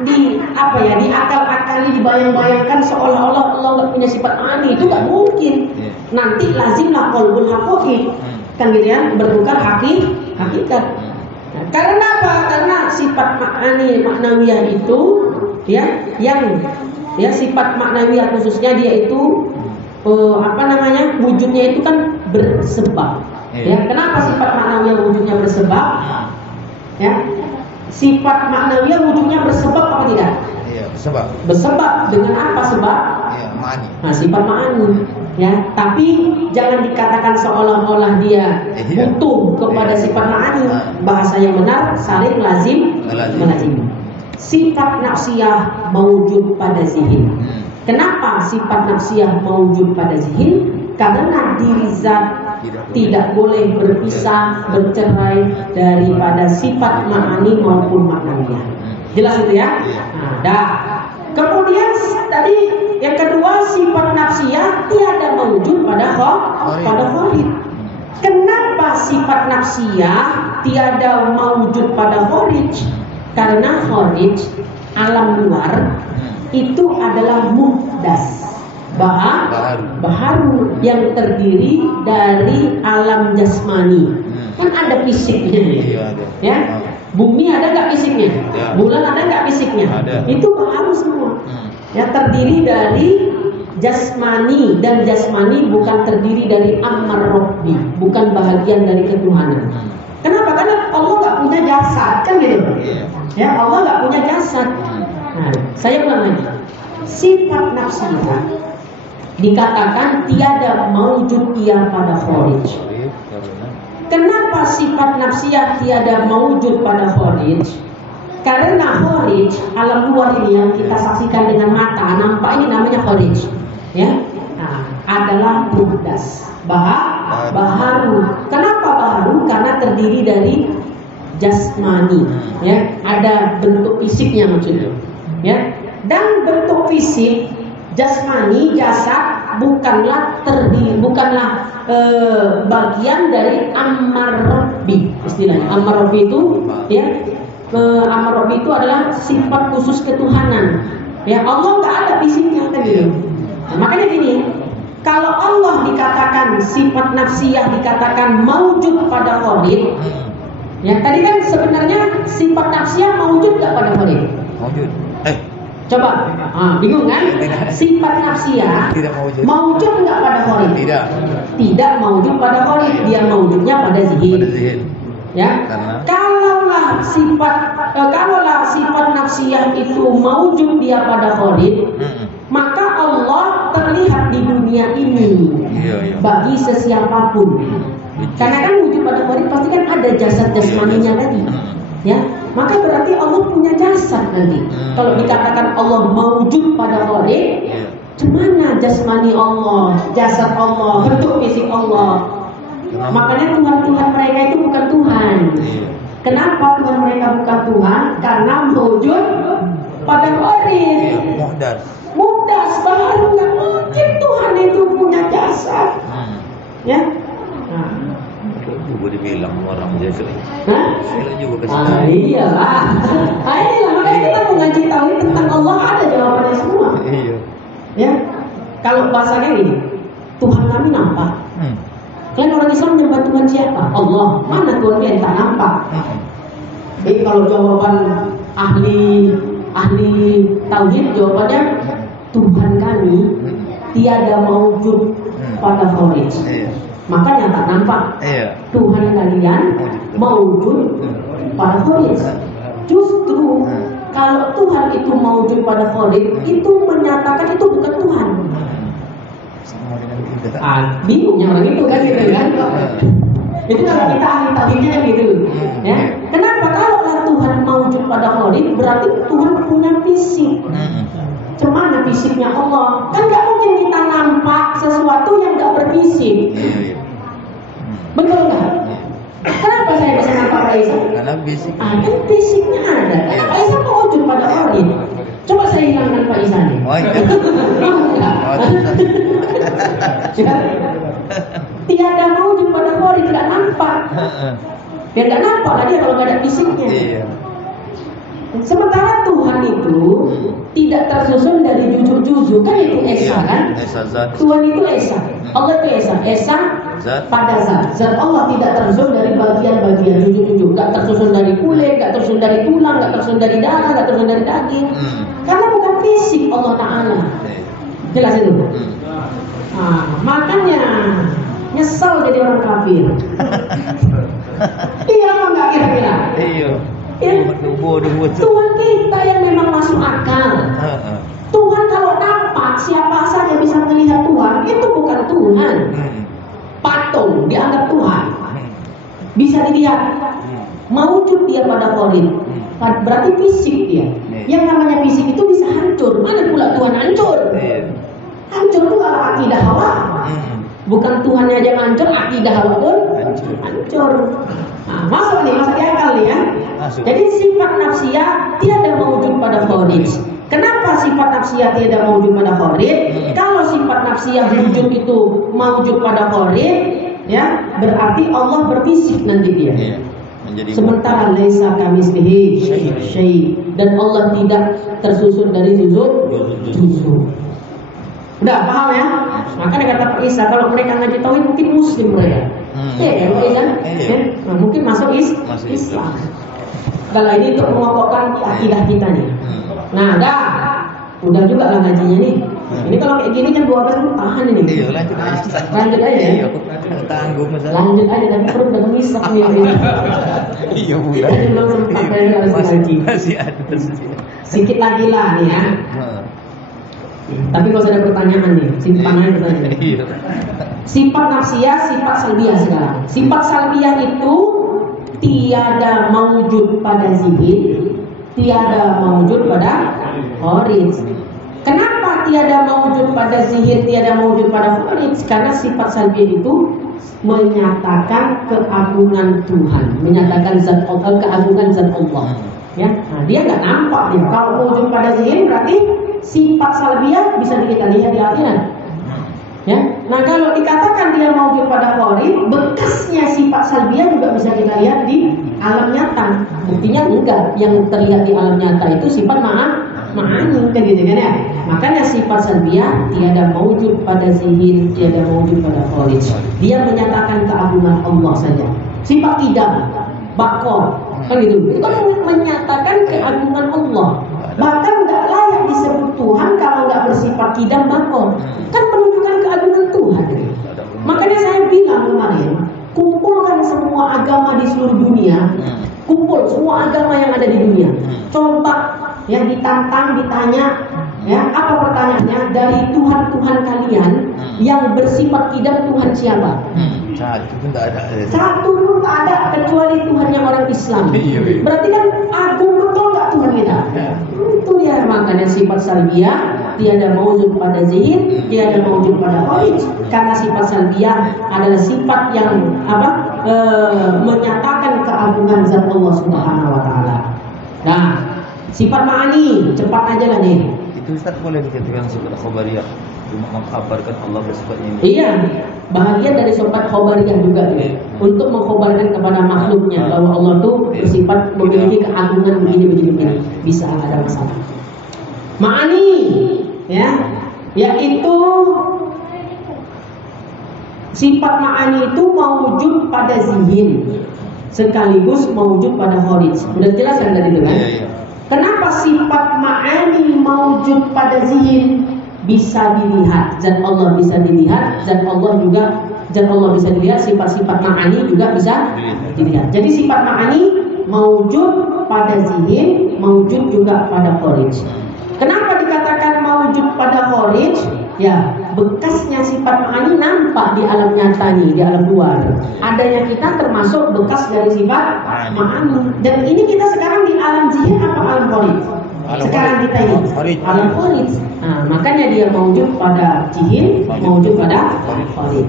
diakal-akali, dibayang-bayangkan seolah-olah Allah nggak punya sifat ma'ani. Itu nggak mungkin. Nanti lazimlah qaulul haqqi, kan gitu ya, bertukar hakikat. Nah, karena apa? Karena sifat ma'ani maknawiyah itu ya, yang ya sifat maknawiyah khususnya dia itu wujudnya itu kan bersebab. Ya, kenapa sifat maknawiyah wujudnya bersebab? Ya, sifat maknawiyah wujudnya bersebab apa tidak? Iya, bersebab. Bersebab dengan apa sebab? Iya, ma'ani. Nah, sifat ma'ani. Ya, tapi jangan dikatakan seolah-olah dia butuh kepada sifat ma'ani. Bahasa yang benar saling lazim. Sifat nafsiyah mawujud pada zihin. Kenapa sifat nafsiyah mawujud pada zihin? Karena diri zat tidak boleh berpisah, bercerai daripada sifat ma'ani maupun maknawiyah. Jelas itu ya? Nah, kemudian tadi yang kedua, sifat nafsiyah tiada mawujud pada kharid. Kenapa sifat nafsiyah tiada mawujud pada kharid? Karena kharid, alam luar, itu adalah muhdas, baharu yang terdiri dari alam jasmani. Kan ada fisiknya, ya. Bumi ada nggak fisiknya? Bulan ada nggak fisiknya? Itu baharu semua. Ya, terdiri dari jasmani, dan jasmani bukan terdiri dari ammar rabbi, bukan bahagian dari ketuhanan. Kenapa? Karena Allah nggak punya jasad, kan gitu. Ya, Allah nggak punya jasad. Nah, saya ulang lagi. Sifat nafsiyah dikatakan tiada mawujud ia pada kharij. Kenapa sifat nafsiyah tiada mawujud pada kharij? Karena kharij, alam luar ini yang kita saksikan dengan mata, nampak ini namanya kharij. Ya, nah, adalah muhdas, baharu. Kenapa baharu? Karena terdiri dari jasmani, ya, ada bentuk fisiknya maksudnya. Ya, dan bentuk fisik jasmani, jasad bukanlah bagian dari ammar rabbi istilahnya. Ammar rabbi itu ya, ammar rabbi itu adalah sifat khusus ketuhanan. Ya, Allah nggak ada fisiknya kan gitu. Nah, makanya gini, kalau Allah dikatakan sifat nafsiyah dikatakan mawujud pada khalid, ya tadi kan sebenarnya sifat nafsiyah mawujud nggak pada khalid? Mawujud. Coba, bingung kan? Sifat nafsiyah mawujud nggak pada khalid? Tidak mawujud pada khalid, dia mawujudnya pada zihin. Ya, kalaulah sifat nafsiyah itu mawujud dia pada khalid, maka Allah terlihat di dunia ini bagi sesiapapun. Karena kan wujud pada khalid pasti kan ada jasad jasmaninya tadi, ya. Maka berarti Allah punya jasad nanti. Kalau dikatakan Allah mewujud pada khalid, cemana jasmani Allah, jasad Allah, bentuk fisik Allah. Makanya Tuhan mereka itu bukan Tuhan. Kenapa Tuhan mereka bukan Tuhan? Karena mewujud pada khalid. Mudas, baru nggak mungkin Tuhan itu punya jasad, ya. Juga dibilang orang jasad. Saya juga kasih tahu. Iyalah. Inilah makanya kita mengaji tauhid tentang Allah ada jawabannya semua. Iya. Ya. Kalau bahasanya ini, Tuhan kami nampak. Kalian orang Islam menyembah Tuhan siapa? Allah. Mana Tuhan yang tak nampak? Jadi kalau jawaban ahli tauhid jawabannya Tuhan kami tiada mewujud pada khalid. Makanya tak nampak. Tuhan kalian mewujud pada khalid. Justru kalau Tuhan itu mewujud pada khalid, itu menyatakan itu bukan Tuhan. Bingungnya orang itu kan gitu kan. Itu kalau kita ahli tauhidnya gitu, ya. Kenapa? Kalau Tuhan mewujud pada khalid, berarti Tuhan punya fisik. Cemana fisiknya Allah? Kan nggak mungkin kita nampak sesuatu yang nggak berfisik. Betul nggak? Kenapa saya bisa nampak Pak Isa? Karena fisik. Kan fisiknya ada. Pak Isa mewujud pada khalid. Coba saya hilangkan Pak Isa nih. Tiada mewujud pada khalid, tidak nampak. Ya nggak nampak lagi kalau nggak ada fisiknya. Sementara Tuhan itu tidak tersusun dari juzuk-juzuk, kan itu esa kan? Tuhan itu esa, Allah itu esa pada zat. Zat Allah tidak tersusun dari bagian-bagian juzuk-juzuk, nggak tersusun dari kulit, nggak tersusun dari tulang, nggak tersusun dari darah, nggak tersusun dari daging. Karena bukan fisik Allah Taala. Jelas itu. Makanya nyesel jadi orang kafir. Iya apa nggak kira-kira? Iya. Ya, Tuhan kita yang memang masuk akal. Tuhan kalau nampak siapa saja bisa melihat Tuhan, itu bukan Tuhan. Patung dianggap Tuhan. Bisa dilihat. Mewujud dia pada khalid. Berarti fisik dia. Yang namanya fisik itu bisa hancur. Mana pula Tuhan hancur? Hancur itu kalau akidah Hawa. Bukan Tuhannya aja hancur, akidah Hawa pun hancur. Masuk nih, masuk akal nih ya. Jadi sifat nafsiyah tiada mewujud pada khalid. Kenapa sifat nafsiyah tiada mewujud pada khalid? Kalau sifat nafsiyah wujud itu mewujud pada khalid, ya berarti Allah berfisik nanti dia. Sementara laisa kamitslihi syai' dan Allah tidak tersusun dari juzuk. Udah paham ya? Makanya kata Pak Isa, kalau mereka ngaji tauhid mungkin muslim mereka. Iya kan? Nah, mungkin masuk Islam. Kalau ini untuk mengokohkan akidah kita nih. Nah, udah juga lah ngajinya nih. Ini kalau kayak gini kan 12 menit tahan ini. Iya, lanjut aja. Lanjut aja ya. Iya, tanggung masalah. Lanjut aja tapi perut udah ngisap nih. Iya, Bu. Jadi belum sempat harus ngaji. Masih ada. Sedikit lagi lah nih ya. Tapi kalau ada pertanyaan nih, simpan aja pertanyaan. Sifat nafsiyah, sifat salbiyah sekarang. Sifat salbiyah itu tiada mewujud pada zihir, tiada mewujud pada khalid. Kenapa tiada mewujud pada zihir, tiada mewujud pada khalid? Karena sifat salbiyah itu menyatakan keagungan Tuhan, menyatakan zat Allah, keagungan zat Allah. Ya, nah, dia nggak nampak nih. Kalau mewujud pada zihir berarti sifat salbiyah bisa kita lihat di akhirat. Ya, nah kalau dikatakan dia mewujud pada khalid, bekasnya sifat salbiyah juga bisa kita lihat di alam nyata. Buktinya enggak, yang terlihat di alam nyata itu sifat ma'ani, kan gitu kan ya. Makanya sifat salbiyah tiada mewujud pada zihir, tiada mewujud pada khalid. Dia menyatakan keagungan Allah saja. Sifat qidam, baqo, kan gitu. Itu kan menyatakan keagungan Allah. Bahkan nggak layak disebut Tuhan kalau nggak bersifat qidam baqo. Kan menunjukkan keagungan Tuhan. Makanya saya bilang kemarin, kumpulkan semua agama di seluruh dunia, kumpul semua agama yang ada di dunia. Coba ya ditantang, ditanya, Ya, apa pertanyaannya? Dari Tuhan-Tuhan kalian yang bersifat tidak, Tuhan siapa? Satu pun tak ada. Satu pun tak ada kecuali Tuhannya orang Islam. Iya. Berarti kan agung betul nggak Tuhan kita? Itu ya, makanya sifat salbiyah tiada maujud pada zihir, tiada maujud pada kharij. Karena sifat salbiyah adalah sifat yang menyatakan keagungan zat Allah Subhanahu wa taala. Nah, sifat ma'ani, cepat aja lah nih. Itu Ustaz boleh dikatakan sifat khabariyah, cuma mengkhabarkan Allah bersifat ini. Iya, bahagian dari sifat khabariyah juga ya. Untuk mengkhabarkan kepada makhluknya bahwa Allah itu bersifat memiliki keagungan begini. Bisa ada masalah. Ma'ani, ya, yaitu sifat ma'ani itu mawujud pada zihir sekaligus mawujud pada kharij. Sudah jelas kan tadi itu kan? Iya. Kenapa sifat ma'ani mawujud pada zihir? Bisa dilihat, zat Allah bisa dilihat, zat Allah bisa dilihat, sifat-sifat ma'ani juga bisa dilihat. Jadi sifat ma'ani mawujud pada zihir, mawujud juga pada kharij. Kenapa dikatakan mawujud pada kharij? Ya, bekasnya sifat ma'ani nampak di alam nyata nih, di alam luar. Adanya kita termasuk bekas dari sifat ma'ani. Dan ini kita sekarang di alam zihir apa alam kharij? Sekarang kita ini alam kharij. Nah, makanya dia mawujud pada zihir, mawujud pada kharij.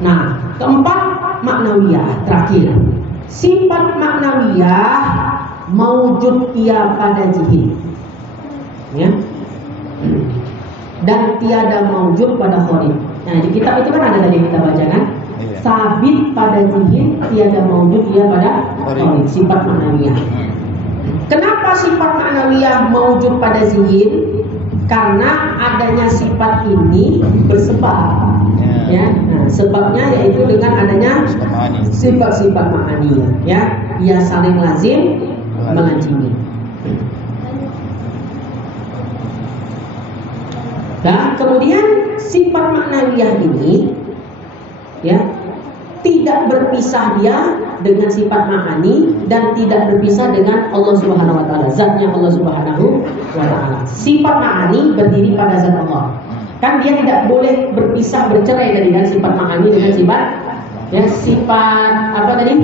Nah, keempat maknawiyah terakhir. Sifat maknawiyah mawujud ia pada zihir. Ya. Dan tiada mawujud pada kharij. Nah, di kitab itu kan ada tadi kita baca kan? Iya. Sabit pada zihir, tiada mawujud ia pada kharij. Sifat maknawiyah. Kenapa sifat maknawiyah mawujud pada zihir? Karena adanya sifat ini bersebab. Ya. Nah, sebabnya yaitu dengan adanya sifat-sifat ma'ani. Ya, ia saling lazim melazimi. Nah, kemudian sifat maknawiyah ini ya tidak berpisah dia dengan sifat ma'ani dan tidak berpisah dengan Allah Subhanahu wa taala, zatnya Allah Subhanahu wa taala. Sifat ma'ani berdiri pada zat Allah. Kan dia tidak boleh berpisah, bercerai dari sifat ma'ani dengan sifat apa tadi?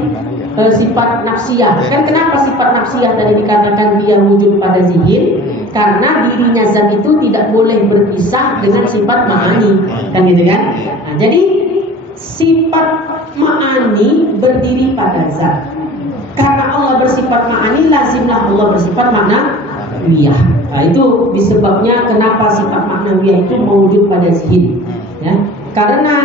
Sifat nafsiyah. Kan kenapa sifat nafsiyah tadi dikatakan dia wujud pada zihir? Karena dirinya zat itu tidak boleh berpisah dengan sifat ma'ani, kan gitu kan? Nah, jadi sifat ma'ani berdiri pada zat. Karena Allah bersifat ma'ani, lazimlah Allah bersifat maknawiyah. Nah, itu disebabnya kenapa sifat maknawiyah itu mewujud pada zihir. Ya, karena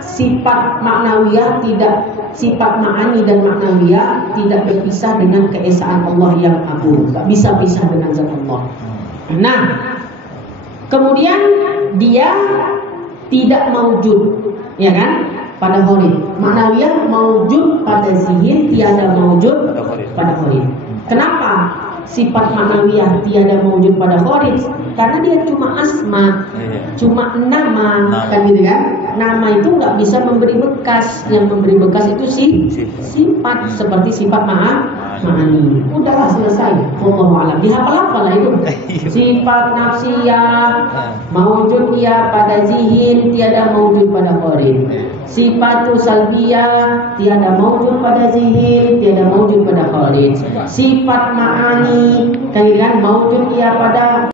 sifat maknawiyah tidak, sifat ma'ani dan maknawiyah tidak berpisah dengan keesaan Allah yang agung. Tak bisa pisah dengan zat Allah. Nah, kemudian dia tidak mawujud, ya kan? Pada kharij. Maknawiyah mawujud pada zihir, tiada mawujud pada kharij. Kenapa sifat maknawiyah tiada mawujud pada kharij? Karena dia cuma asma, cuma nama, kan gitu kan? Nama itu nggak bisa memberi bekas. Yang memberi bekas itu sifat, seperti sifat ma'ani. Udahlah selesai. Wallahu a'lam. Dihafal-hafal lah itu. Sifat nafsiyah mawujud ia pada zihir, tiada mawujud pada kharij. Sifat salbiyah tiada mawujud pada zihir, tiada mawujud pada kharij. Sifat ma'ani kan mawujud ia pada